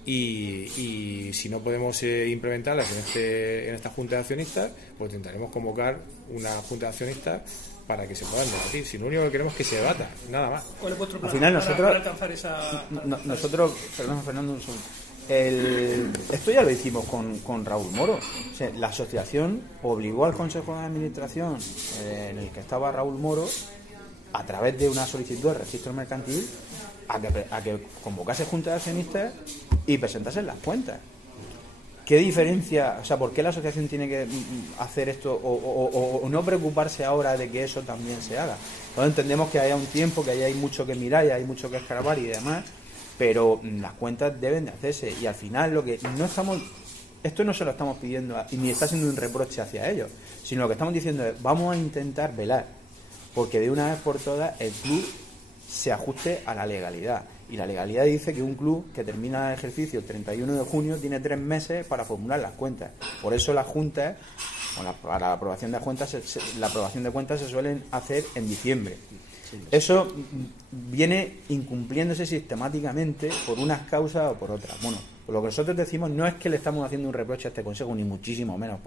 Y si no podemos implementarlas en esta junta de accionistas, pues intentaremos convocar una junta de accionistas para que se puedan debatir. Si lo único que queremos es que se debata, nada más. ¿Cuál es vuestro plan al final para alcanzar esa... Nosotros, perdón, Fernando, un segundo. Esto ya lo hicimos con Raúl Moro. O sea, la asociación obligó al Consejo de Administración en el que estaba Raúl Moro, a través de una solicitud del registro mercantil, a que convocase junta de accionistas y presentase las cuentas. ¿Qué diferencia? O sea, ¿por qué la asociación tiene que hacer esto o no preocuparse ahora de que eso también se haga? Entonces entendemos que haya un tiempo, que hay mucho que mirar y hay mucho que escarbar y demás, pero las cuentas deben de hacerse, y al final lo que no estamos... Esto no se lo estamos pidiendo y ni está siendo un reproche hacia ellos, sino lo que estamos diciendo es: vamos a intentar velar porque de una vez por todas el club se ajuste a la legalidad. Y la legalidad dice que un club que termina el ejercicio el 31 de junio tiene 3 meses para formular las cuentas. Por eso las juntas, para la aprobación de cuentas, la aprobación de cuentas se suelen hacer en diciembre. Eso viene incumpliéndose sistemáticamente por unas causas o por otras. Bueno, lo que nosotros decimos no es que le estamos haciendo un reproche a este consejo, ni muchísimo menos,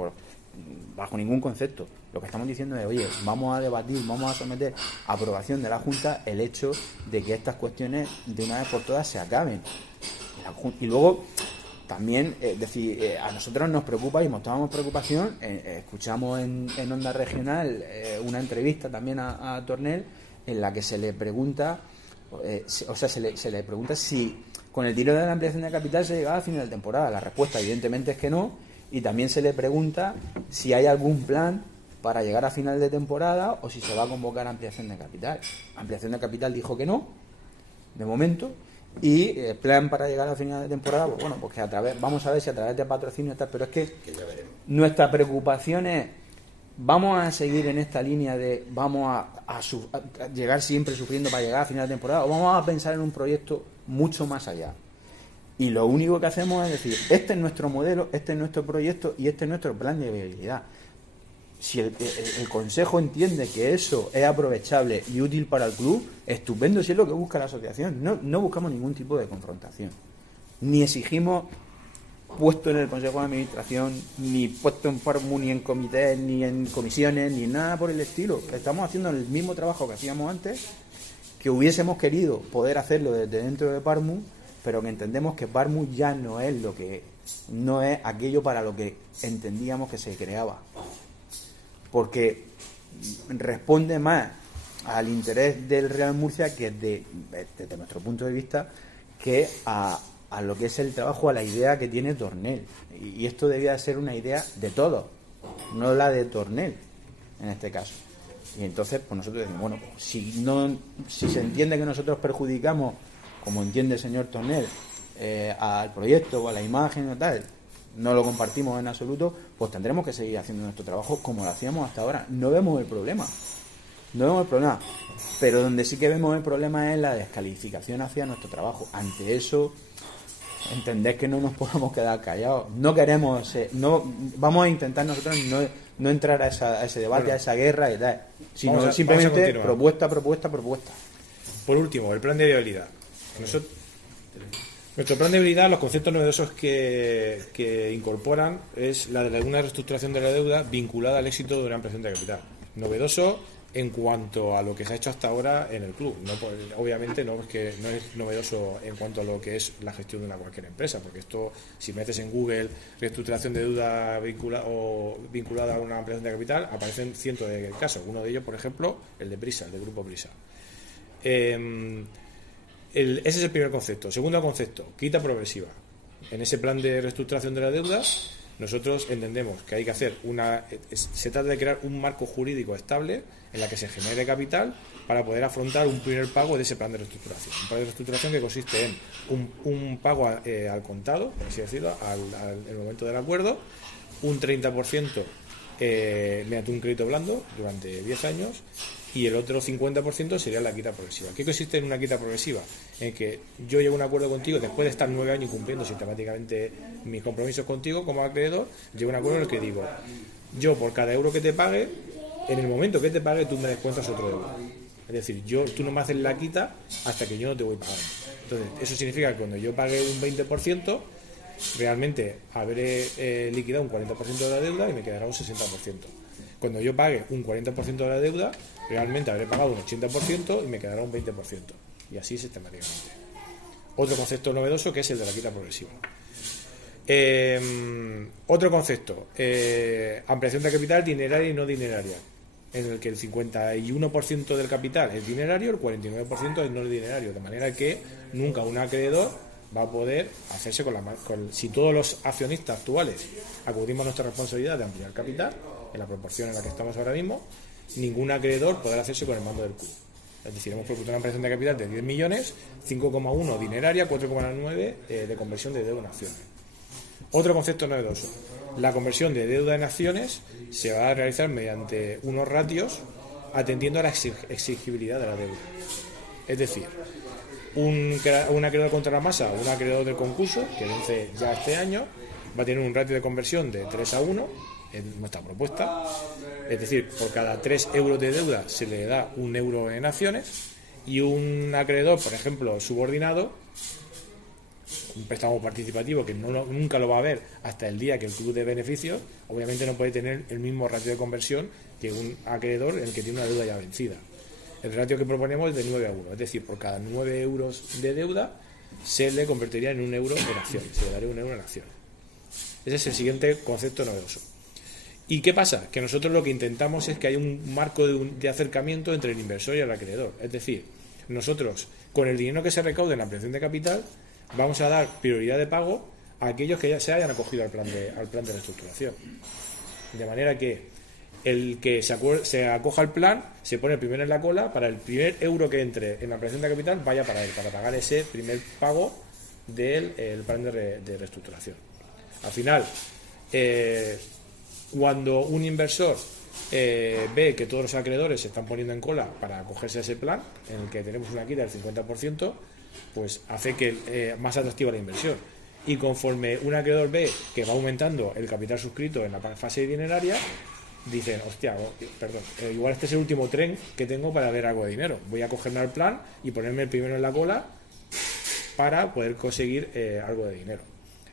bajo ningún concepto. Lo que estamos diciendo es: oye, vamos a debatir, vamos a someter a aprobación de la Junta el hecho de que estas cuestiones de una vez por todas se acaben. Y luego también a nosotros nos preocupa y mostramos preocupación. Escuchamos en Onda Regional una entrevista también a Tornel, en la que se le pregunta, se le pregunta si con el tiro de la ampliación de capital se llegaba a final de temporada. La respuesta evidentemente es que no, y también se le pregunta si hay algún plan para llegar a final de temporada o si se va a convocar ampliación de capital. Ampliación de capital dijo que no, de momento, y el plan para llegar a final de temporada, pues bueno, pues que vamos a ver si a través de patrocinio está, pero es que nuestra preocupación es: vamos a seguir en esta línea de vamos a llegar siempre sufriendo para llegar a final de temporada, o vamos a pensar en un proyecto mucho más allá. Y lo único que hacemos es decir: este es nuestro modelo, este es nuestro proyecto y este es nuestro plan de viabilidad. Si el Consejo entiende que eso es aprovechable y útil para el club, estupendo, si es lo que busca la asociación. No buscamos ningún tipo de confrontación, ni exigimos puesto en el Consejo de Administración, ni puesto en Parmu, ni en comités, ni en comisiones, ni nada por el estilo. Estamos haciendo el mismo trabajo que hacíamos antes, que hubiésemos querido poder hacerlo desde dentro de Parmu, pero que entendemos que Parmu ya no es aquello para lo que entendíamos que se creaba, porque responde más al interés del Real Murcia, que desde nuestro punto de vista, que a lo que es el trabajo, a la idea que tiene Tornel. Y esto debía ser una idea de todos, no la de Tornel en este caso. Y entonces pues nosotros decimos: bueno, pues, si se entiende que nosotros perjudicamos, como entiende el señor Tornel, al proyecto o a la imagen o tal, no lo compartimos en absoluto, pues tendremos que seguir haciendo nuestro trabajo como lo hacíamos hasta ahora. No vemos el problema, pero donde sí que vemos el problema es la descalificación hacia nuestro trabajo. Ante eso, entender que no nos podemos quedar callados. No queremos, vamos a intentar nosotros no entrar a ese debate, a esa guerra y tal, sino simplemente propuesta. Por último, el plan de viabilidad. Nuestro plan de debilidad, los conceptos novedosos que incorporan es la de una reestructuración de la deuda vinculada al éxito de una ampliación de capital. Novedoso en cuanto a lo que se ha hecho hasta ahora en el club. No, obviamente no, porque no es novedoso en cuanto a lo que es la gestión de una cualquier empresa, porque esto, si metes en Google reestructuración de deuda vinculada a una ampliación de capital, aparecen cientos de casos. Uno de ellos, por ejemplo, el de Prisa, el del grupo Prisa. Ese es el primer concepto. Segundo concepto, quita progresiva. En ese plan de reestructuración de la deuda, nosotros entendemos que hay que hacer se trata de crear un marco jurídico estable en la que se genere capital para poder afrontar un primer pago de ese plan de reestructuración. Un plan de reestructuración que consiste en un pago al contado, por así decirlo, en el momento del acuerdo, un 30% mediante un crédito blando durante 10 años, y el otro 50% sería la quita progresiva. ¿Qué consiste en una quita progresiva? En que yo llego a un acuerdo contigo, después de estar 9 años cumpliendo sistemáticamente mis compromisos contigo como acreedor, llego a un acuerdo en el que digo, yo por cada euro que te pague, en el momento que te pague tú me descuentas otro euro. Es decir, tú no me haces la quita hasta que yo no te voy pagando. Entonces, eso significa que cuando yo pague un 20%, realmente habré liquidado un 40% de la deuda y me quedará un 60%. Cuando yo pague un 40% de la deuda, realmente habré pagado un 80% y me quedará un 20%. Y así sistemáticamente. Otro concepto novedoso que es el de la quita progresiva. Otro concepto, ampliación de capital dineraria y no dineraria, en el que el 51% del capital es dinerario, el 49% es no dinerario, de manera que nunca un acreedor va a poder hacerse si todos los accionistas actuales acudimos a nuestra responsabilidad de ampliar capital en la proporción en la que estamos ahora mismo, ningún acreedor podrá hacerse con el mando del club. Es decir, hemos propuesto una ampliación de capital de 10 millones, 5,1 dineraria, 4,9 de conversión de deuda en acciones. Otro concepto novedoso, la conversión de deuda en acciones se va a realizar mediante unos ratios atendiendo a la exigibilidad de la deuda. Es decir, un acreedor contra la masa o un acreedor del concurso, que vence ya este año, va a tener un ratio de conversión de 3:1 en nuestra propuesta. Es decir, por cada 3 euros de deuda se le da 1 euro en acciones, y un acreedor, por ejemplo, subordinado, un préstamo participativo que nunca lo va a ver hasta el día que el club de beneficios, obviamente no puede tener el mismo ratio de conversión que un acreedor en el que tiene una deuda ya vencida. El ratio que proponemos es de 9:1, es decir, por cada 9 euros de deuda se le convertiría en 1 euro en acciones, se le daría 1 euro en acciones. Ese es el siguiente concepto novedoso. ¿Y qué pasa? Que nosotros lo que intentamos es que haya un marco de acercamiento entre el inversor y el acreedor. Es decir, nosotros, con el dinero que se recaude en la ampliación de capital, vamos a dar prioridad de pago a aquellos que ya se hayan acogido al plan de reestructuración. De manera que el que se acoja al plan se pone primero en la cola para el primer euro que entre en la ampliación de capital vaya para él, para pagar ese primer pago del plan de reestructuración. Al final, cuando un inversor ve que todos los acreedores se están poniendo en cola para acogerse a ese plan, en el que tenemos una quita del 50%, pues hace que más atractiva la inversión. Y conforme un acreedor ve que va aumentando el capital suscrito en la fase dineraria, dicen, hostia, perdón, igual este es el último tren que tengo para ver algo de dinero. Voy a cogerme al plan y ponerme el primero en la cola para poder conseguir algo de dinero.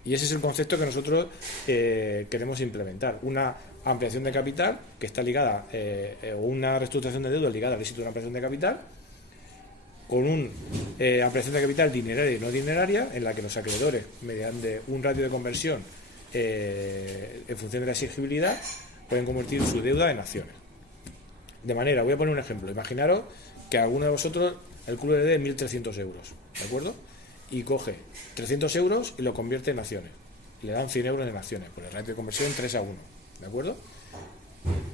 Y ese es el concepto que nosotros queremos implementar. Una ampliación de capital que está ligada, o una reestructuración de deuda ligada al éxito de una ampliación de capital, con una ampliación de capital dineraria y no dineraria, en la que los acreedores, mediante un ratio de conversión en función de la exigibilidad, pueden convertir su deuda en acciones. De manera, voy a poner un ejemplo. Imaginaros que a alguno de vosotros el club le dé 1.300 euros, ¿de acuerdo? Y coge 300 euros y lo convierte en acciones. Le dan 100 euros en acciones, por el ratio de conversión 3:1, ¿de acuerdo?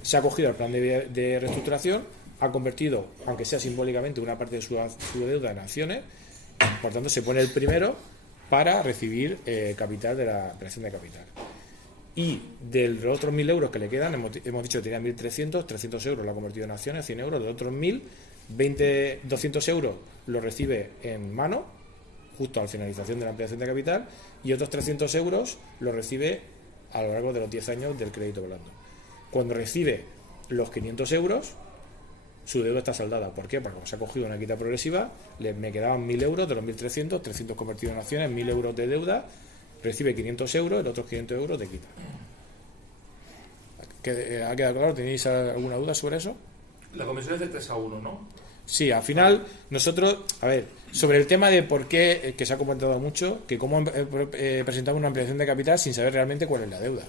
Se ha cogido al plan de reestructuración, ha convertido, aunque sea simbólicamente, una parte de su deuda en acciones, por tanto se pone el primero para recibir capital de la ampliación de capital. Y de los otros 1.000 euros que le quedan, hemos dicho que tenía 1.300, 300 euros lo ha convertido en acciones, 100 euros, de los otros 1.000, 200 euros lo recibe en mano, justo a la finalización de la ampliación de capital, y otros 300 euros lo recibe a lo largo de los 10 años del crédito blando. Cuando recibe los 500 euros, su deuda está saldada. ¿Por qué? Porque como se ha cogido una quita progresiva, me quedaban 1.000 euros de los 1.300, 300 convertidos en acciones, 1.000 euros de deuda, recibe 500 euros, el otros 500 euros de quita. ¿Ha quedado claro? ¿Tenéis alguna duda sobre eso? La comisión es de 3-1, ¿no? Sí, al final nosotros, a ver, sobre el tema de por qué, que se ha comentado mucho, que cómo presentamos una ampliación de capital sin saber realmente cuál es la deuda.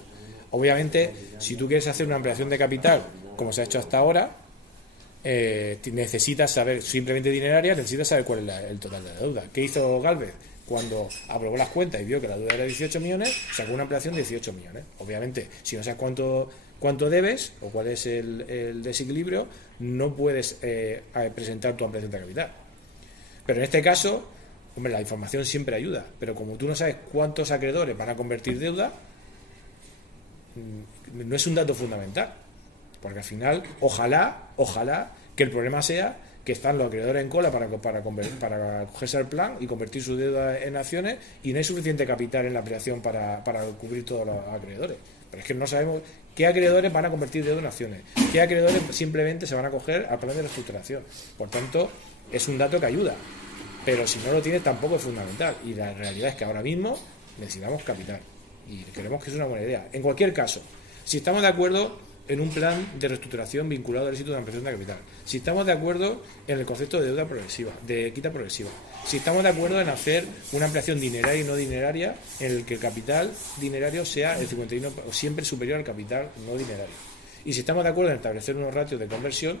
Obviamente, si tú quieres hacer una ampliación de capital, como se ha hecho hasta ahora, necesitas saber, simplemente dineraria, necesitas saber cuál es el total de la deuda. ¿Qué hizo Gálvez? Cuando aprobó las cuentas y vio que la deuda era 18 millones, sacó una ampliación de 18 millones. Obviamente, si no sabes cuánto debes o cuál es el desequilibrio, no puedes presentar tu ampliación de capital. Pero en este caso, hombre, la información siempre ayuda, pero como tú no sabes cuántos acreedores van a convertir deuda, no es un dato fundamental, porque al final, ojalá que el problema sea que están los acreedores en cola para cogerse al plan y convertir su deuda en acciones, y no hay suficiente capital en la ampliación para cubrir todos los acreedores. Pero es que no sabemos qué acreedores van a convertir deuda en acciones, qué acreedores simplemente se van a acoger al plan de reestructuración. Por tanto, es un dato que ayuda, pero si no lo tiene tampoco es fundamental, y la realidad es que ahora mismo necesitamos capital y creemos que es una buena idea. En cualquier caso, si estamos de acuerdo en un plan de reestructuración vinculado al éxito de la ampliación de capital, si estamos de acuerdo en el concepto de deuda progresiva, de quita progresiva, si estamos de acuerdo en hacer una ampliación dineraria y no dineraria en el que el capital dinerario sea el 51% o siempre superior al capital no dinerario, y si estamos de acuerdo en establecer unos ratios de conversión,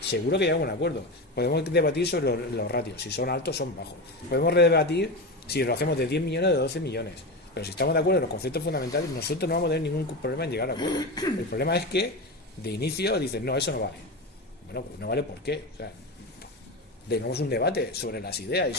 seguro que llegamos a un acuerdo. Podemos debatir sobre los ratios, si son altos o son bajos. Podemos redebatir si lo hacemos de 10 millones o de 12 millones. Pero si estamos de acuerdo en los conceptos fundamentales, nosotros no vamos a tener ningún problema en llegar a acuerdo. El problema es que de inicio dicen, no, eso no vale. Bueno, pues no vale, ¿por qué? O sea, tengamos un debate sobre las ideas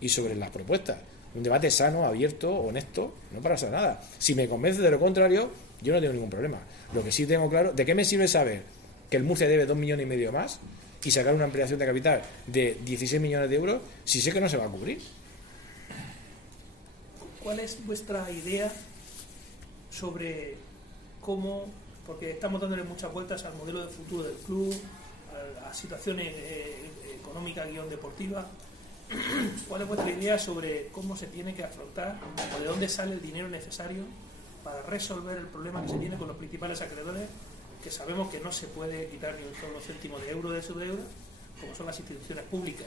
y sobre las propuestas. Un debate sano, abierto, honesto, no pasa nada. Si me convence de lo contrario, yo no tengo ningún problema. Lo que sí tengo claro, ¿de qué me sirve saber que el Murcia debe 2,5 millones más y sacar una ampliación de capital de 16 millones de euros si sé que no se va a cubrir? ¿Cuál es vuestra idea sobre cómo, porque estamos dándole muchas vueltas al modelo de futuro del club, a situaciones económicas deportivas? ¿Cuál es vuestra idea sobre cómo se tiene que afrontar o de dónde sale el dinero necesario para resolver el problema que se tiene con los principales acreedores, que sabemos que no se puede quitar ni un solo céntimo de euro de su deuda, como son las instituciones públicas?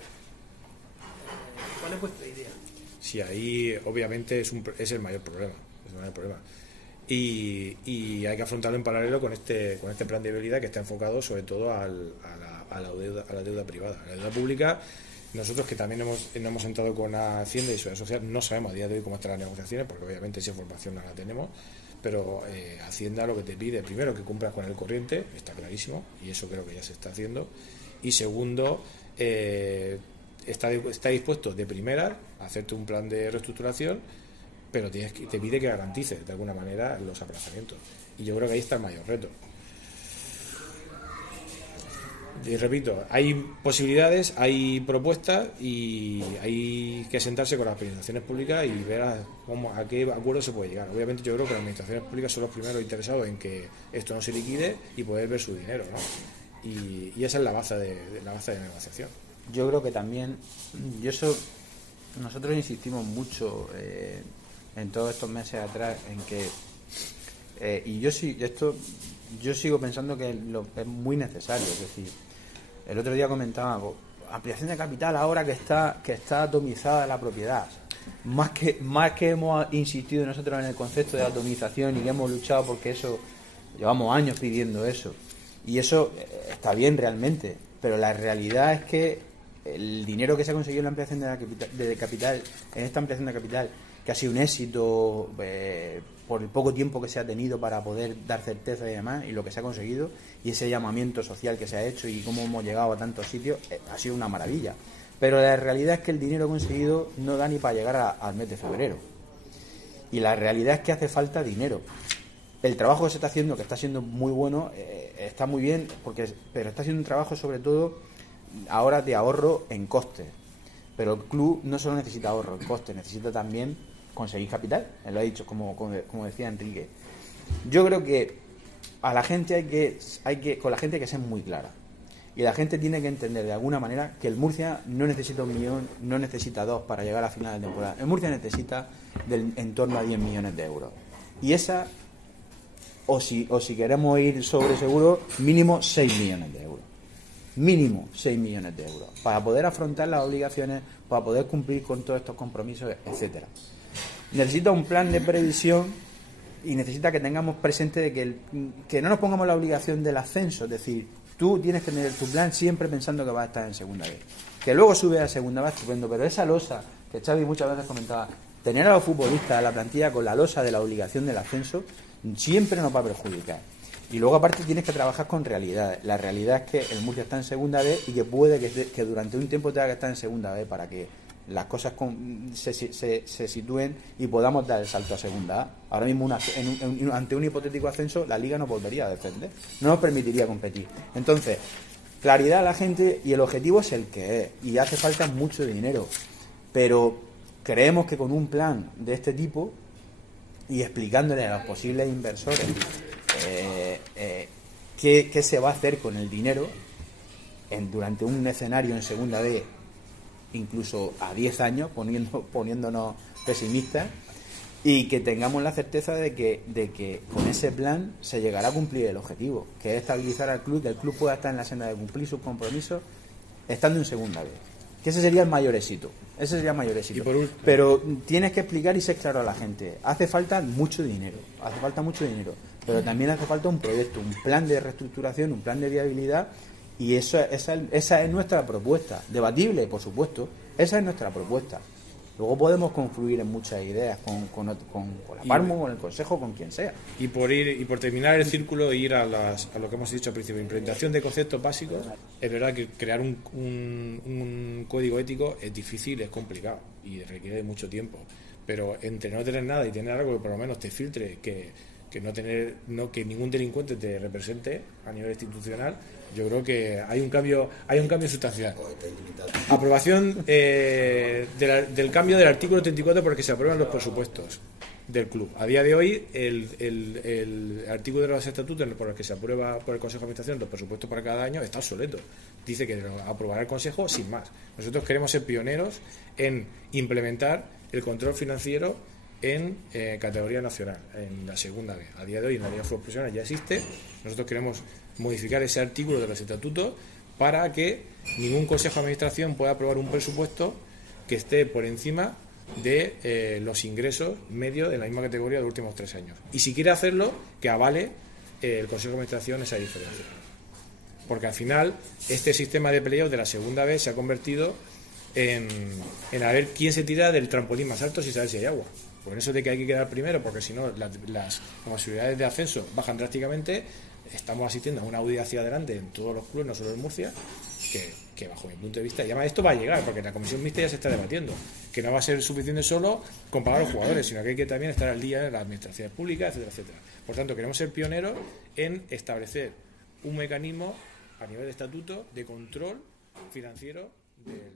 ¿Cuál es vuestra idea? Sí, ahí obviamente es el mayor problema. Y hay que afrontarlo en paralelo con este plan de viabilidad que está enfocado sobre todo a la deuda privada. La deuda pública, nosotros que también no hemos entrado con Hacienda y Seguridad Social, no sabemos a día de hoy cómo están las negociaciones, porque obviamente esa información no la tenemos, pero Hacienda lo que te pide, primero, que cumplas con el corriente, está clarísimo, y eso creo que ya se está haciendo, y segundo, está dispuesto de primera a hacerte un plan de reestructuración, pero te pide que garantices de alguna manera los aplazamientos, y yo creo que ahí está el mayor reto. Y repito, hay posibilidades, hay propuestas y hay que sentarse con las administraciones públicas y ver a qué acuerdo se puede llegar. Obviamente yo creo que las administraciones públicas son los primeros interesados en que esto no se liquide y poder ver su dinero, ¿no? Y esa es la base de negociación. Yo creo que también, nosotros insistimos mucho en todos estos meses atrás en que, y yo sigo pensando que es muy necesario. Es decir, el otro día comentaba, ampliación de capital ahora que está atomizada la propiedad. Más que hemos insistido nosotros en el concepto de atomización y que hemos luchado porque eso, llevamos años pidiendo eso. Y eso está bien realmente, pero la realidad es que el dinero que se ha conseguido en la ampliación de capital, en esta ampliación de capital, que ha sido un éxito por el poco tiempo que se ha tenido para poder dar certeza y demás, y lo que se ha conseguido, y ese llamamiento social que se ha hecho y cómo hemos llegado a tantos sitios, ha sido una maravilla. Pero la realidad es que el dinero conseguido no da ni para llegar al mes de febrero. Y la realidad es que hace falta dinero. El trabajo que se está haciendo, que está siendo muy bueno, está muy bien, pero está haciendo un trabajo sobre todo ahora de ahorro en costes. Pero el club no solo necesita ahorro en costes, necesita también conseguir capital. Él lo ha dicho, como decía Enrique. Yo creo que a la gente hay que con la gente hay que ser muy clara. Y la gente tiene que entender de alguna manera que el Murcia no necesita 1 millón, no necesita 2 para llegar a la final de temporada. El Murcia necesita en torno a 10 millones de euros. Y esa, o si queremos ir sobre seguro, mínimo 6 millones de euros. Mínimo 6 millones de euros. Para poder afrontar las obligaciones, para poder cumplir con todos estos compromisos, etcétera. Necesita un plan de previsión y necesita que tengamos presente de que no nos pongamos la obligación del ascenso. Es decir, tú tienes que tener tu plan siempre pensando que vas a estar en segunda vez. Que luego subes a segunda vez, estupendo, pero esa losa que Xavi muchas veces comentaba, tener a los futbolistas, a la plantilla con la losa de la obligación del ascenso, siempre nos va a perjudicar. Y luego aparte tienes que trabajar con realidades. La realidad es que el Murcia está en segunda vez y que puede que durante un tiempo tenga que estar en segunda vez para que las cosas se sitúen y podamos dar el salto a segunda A. Ahora mismo ante un hipotético ascenso la Liga no volvería a descender, no nos permitiría competir. Entonces, claridad a la gente, y el objetivo es el que es, y hace falta mucho dinero, pero creemos que con un plan de este tipo y explicándole a los posibles inversores qué se va a hacer con el dinero durante un escenario en segunda B, incluso a 10 años, poniéndonos pesimistas, y que tengamos la certeza de que con ese plan se llegará a cumplir el objetivo, que es estabilizar al club, que el club pueda estar en la senda de cumplir sus compromisos estando en segunda vez. Que ese sería el mayor éxito. Ese sería el mayor éxito. Y por último, pero tienes que explicar y ser claro a la gente. Hace falta mucho dinero. Pero también hace falta un proyecto, un plan de reestructuración, un plan de viabilidad. Y esa es nuestra propuesta. Debatible, por supuesto. Esa es nuestra propuesta. Luego podemos confluir en muchas ideas con la Parmo, con el Consejo, con quien sea. Y por terminar el círculo e ir a lo que hemos dicho al principio, implementación de conceptos básicos. Es verdad que crear un código ético es difícil, es complicado y requiere de mucho tiempo. Pero entre no tener nada y tener algo que por lo menos te filtre, que ningún delincuente te represente a nivel institucional, yo creo que hay un cambio sustancial. Aprobación del cambio del artículo 34 porque se aprueban los presupuestos del club. A día de hoy el artículo de los estatutos por el que se aprueba por el Consejo de Administración los presupuestos para cada año está obsoleto. Dice que lo aprobará el Consejo sin más. Nosotros queremos ser pioneros en implementar el control financiero en categoría nacional, en la segunda vez. A día de hoy en la Ley de Fútbol Profesional ya existe. Nosotros queremos modificar ese artículo de los estatutos para que ningún Consejo de Administración pueda aprobar un presupuesto que esté por encima de los ingresos medios de la misma categoría de los últimos 3 años. Y si quiere hacerlo, que avale el Consejo de Administración esa diferencia. Porque al final este sistema de playoff de la segunda vez se ha convertido en a ver quién se tira del trampolín más alto sin saber si hay agua. Por eso de que hay que quedar primero, porque si no las posibilidades de ascenso bajan drásticamente. Estamos asistiendo a una huida hacia adelante en todos los clubes, no solo en Murcia, que bajo mi punto de vista, y además esto va a llegar, porque la comisión mixta ya se está debatiendo, que no va a ser suficiente solo con pagar a los jugadores, sino que hay que también estar al día en las administraciones públicas, etcétera, etcétera. Por tanto, queremos ser pioneros en establecer un mecanismo a nivel de estatuto de control financiero del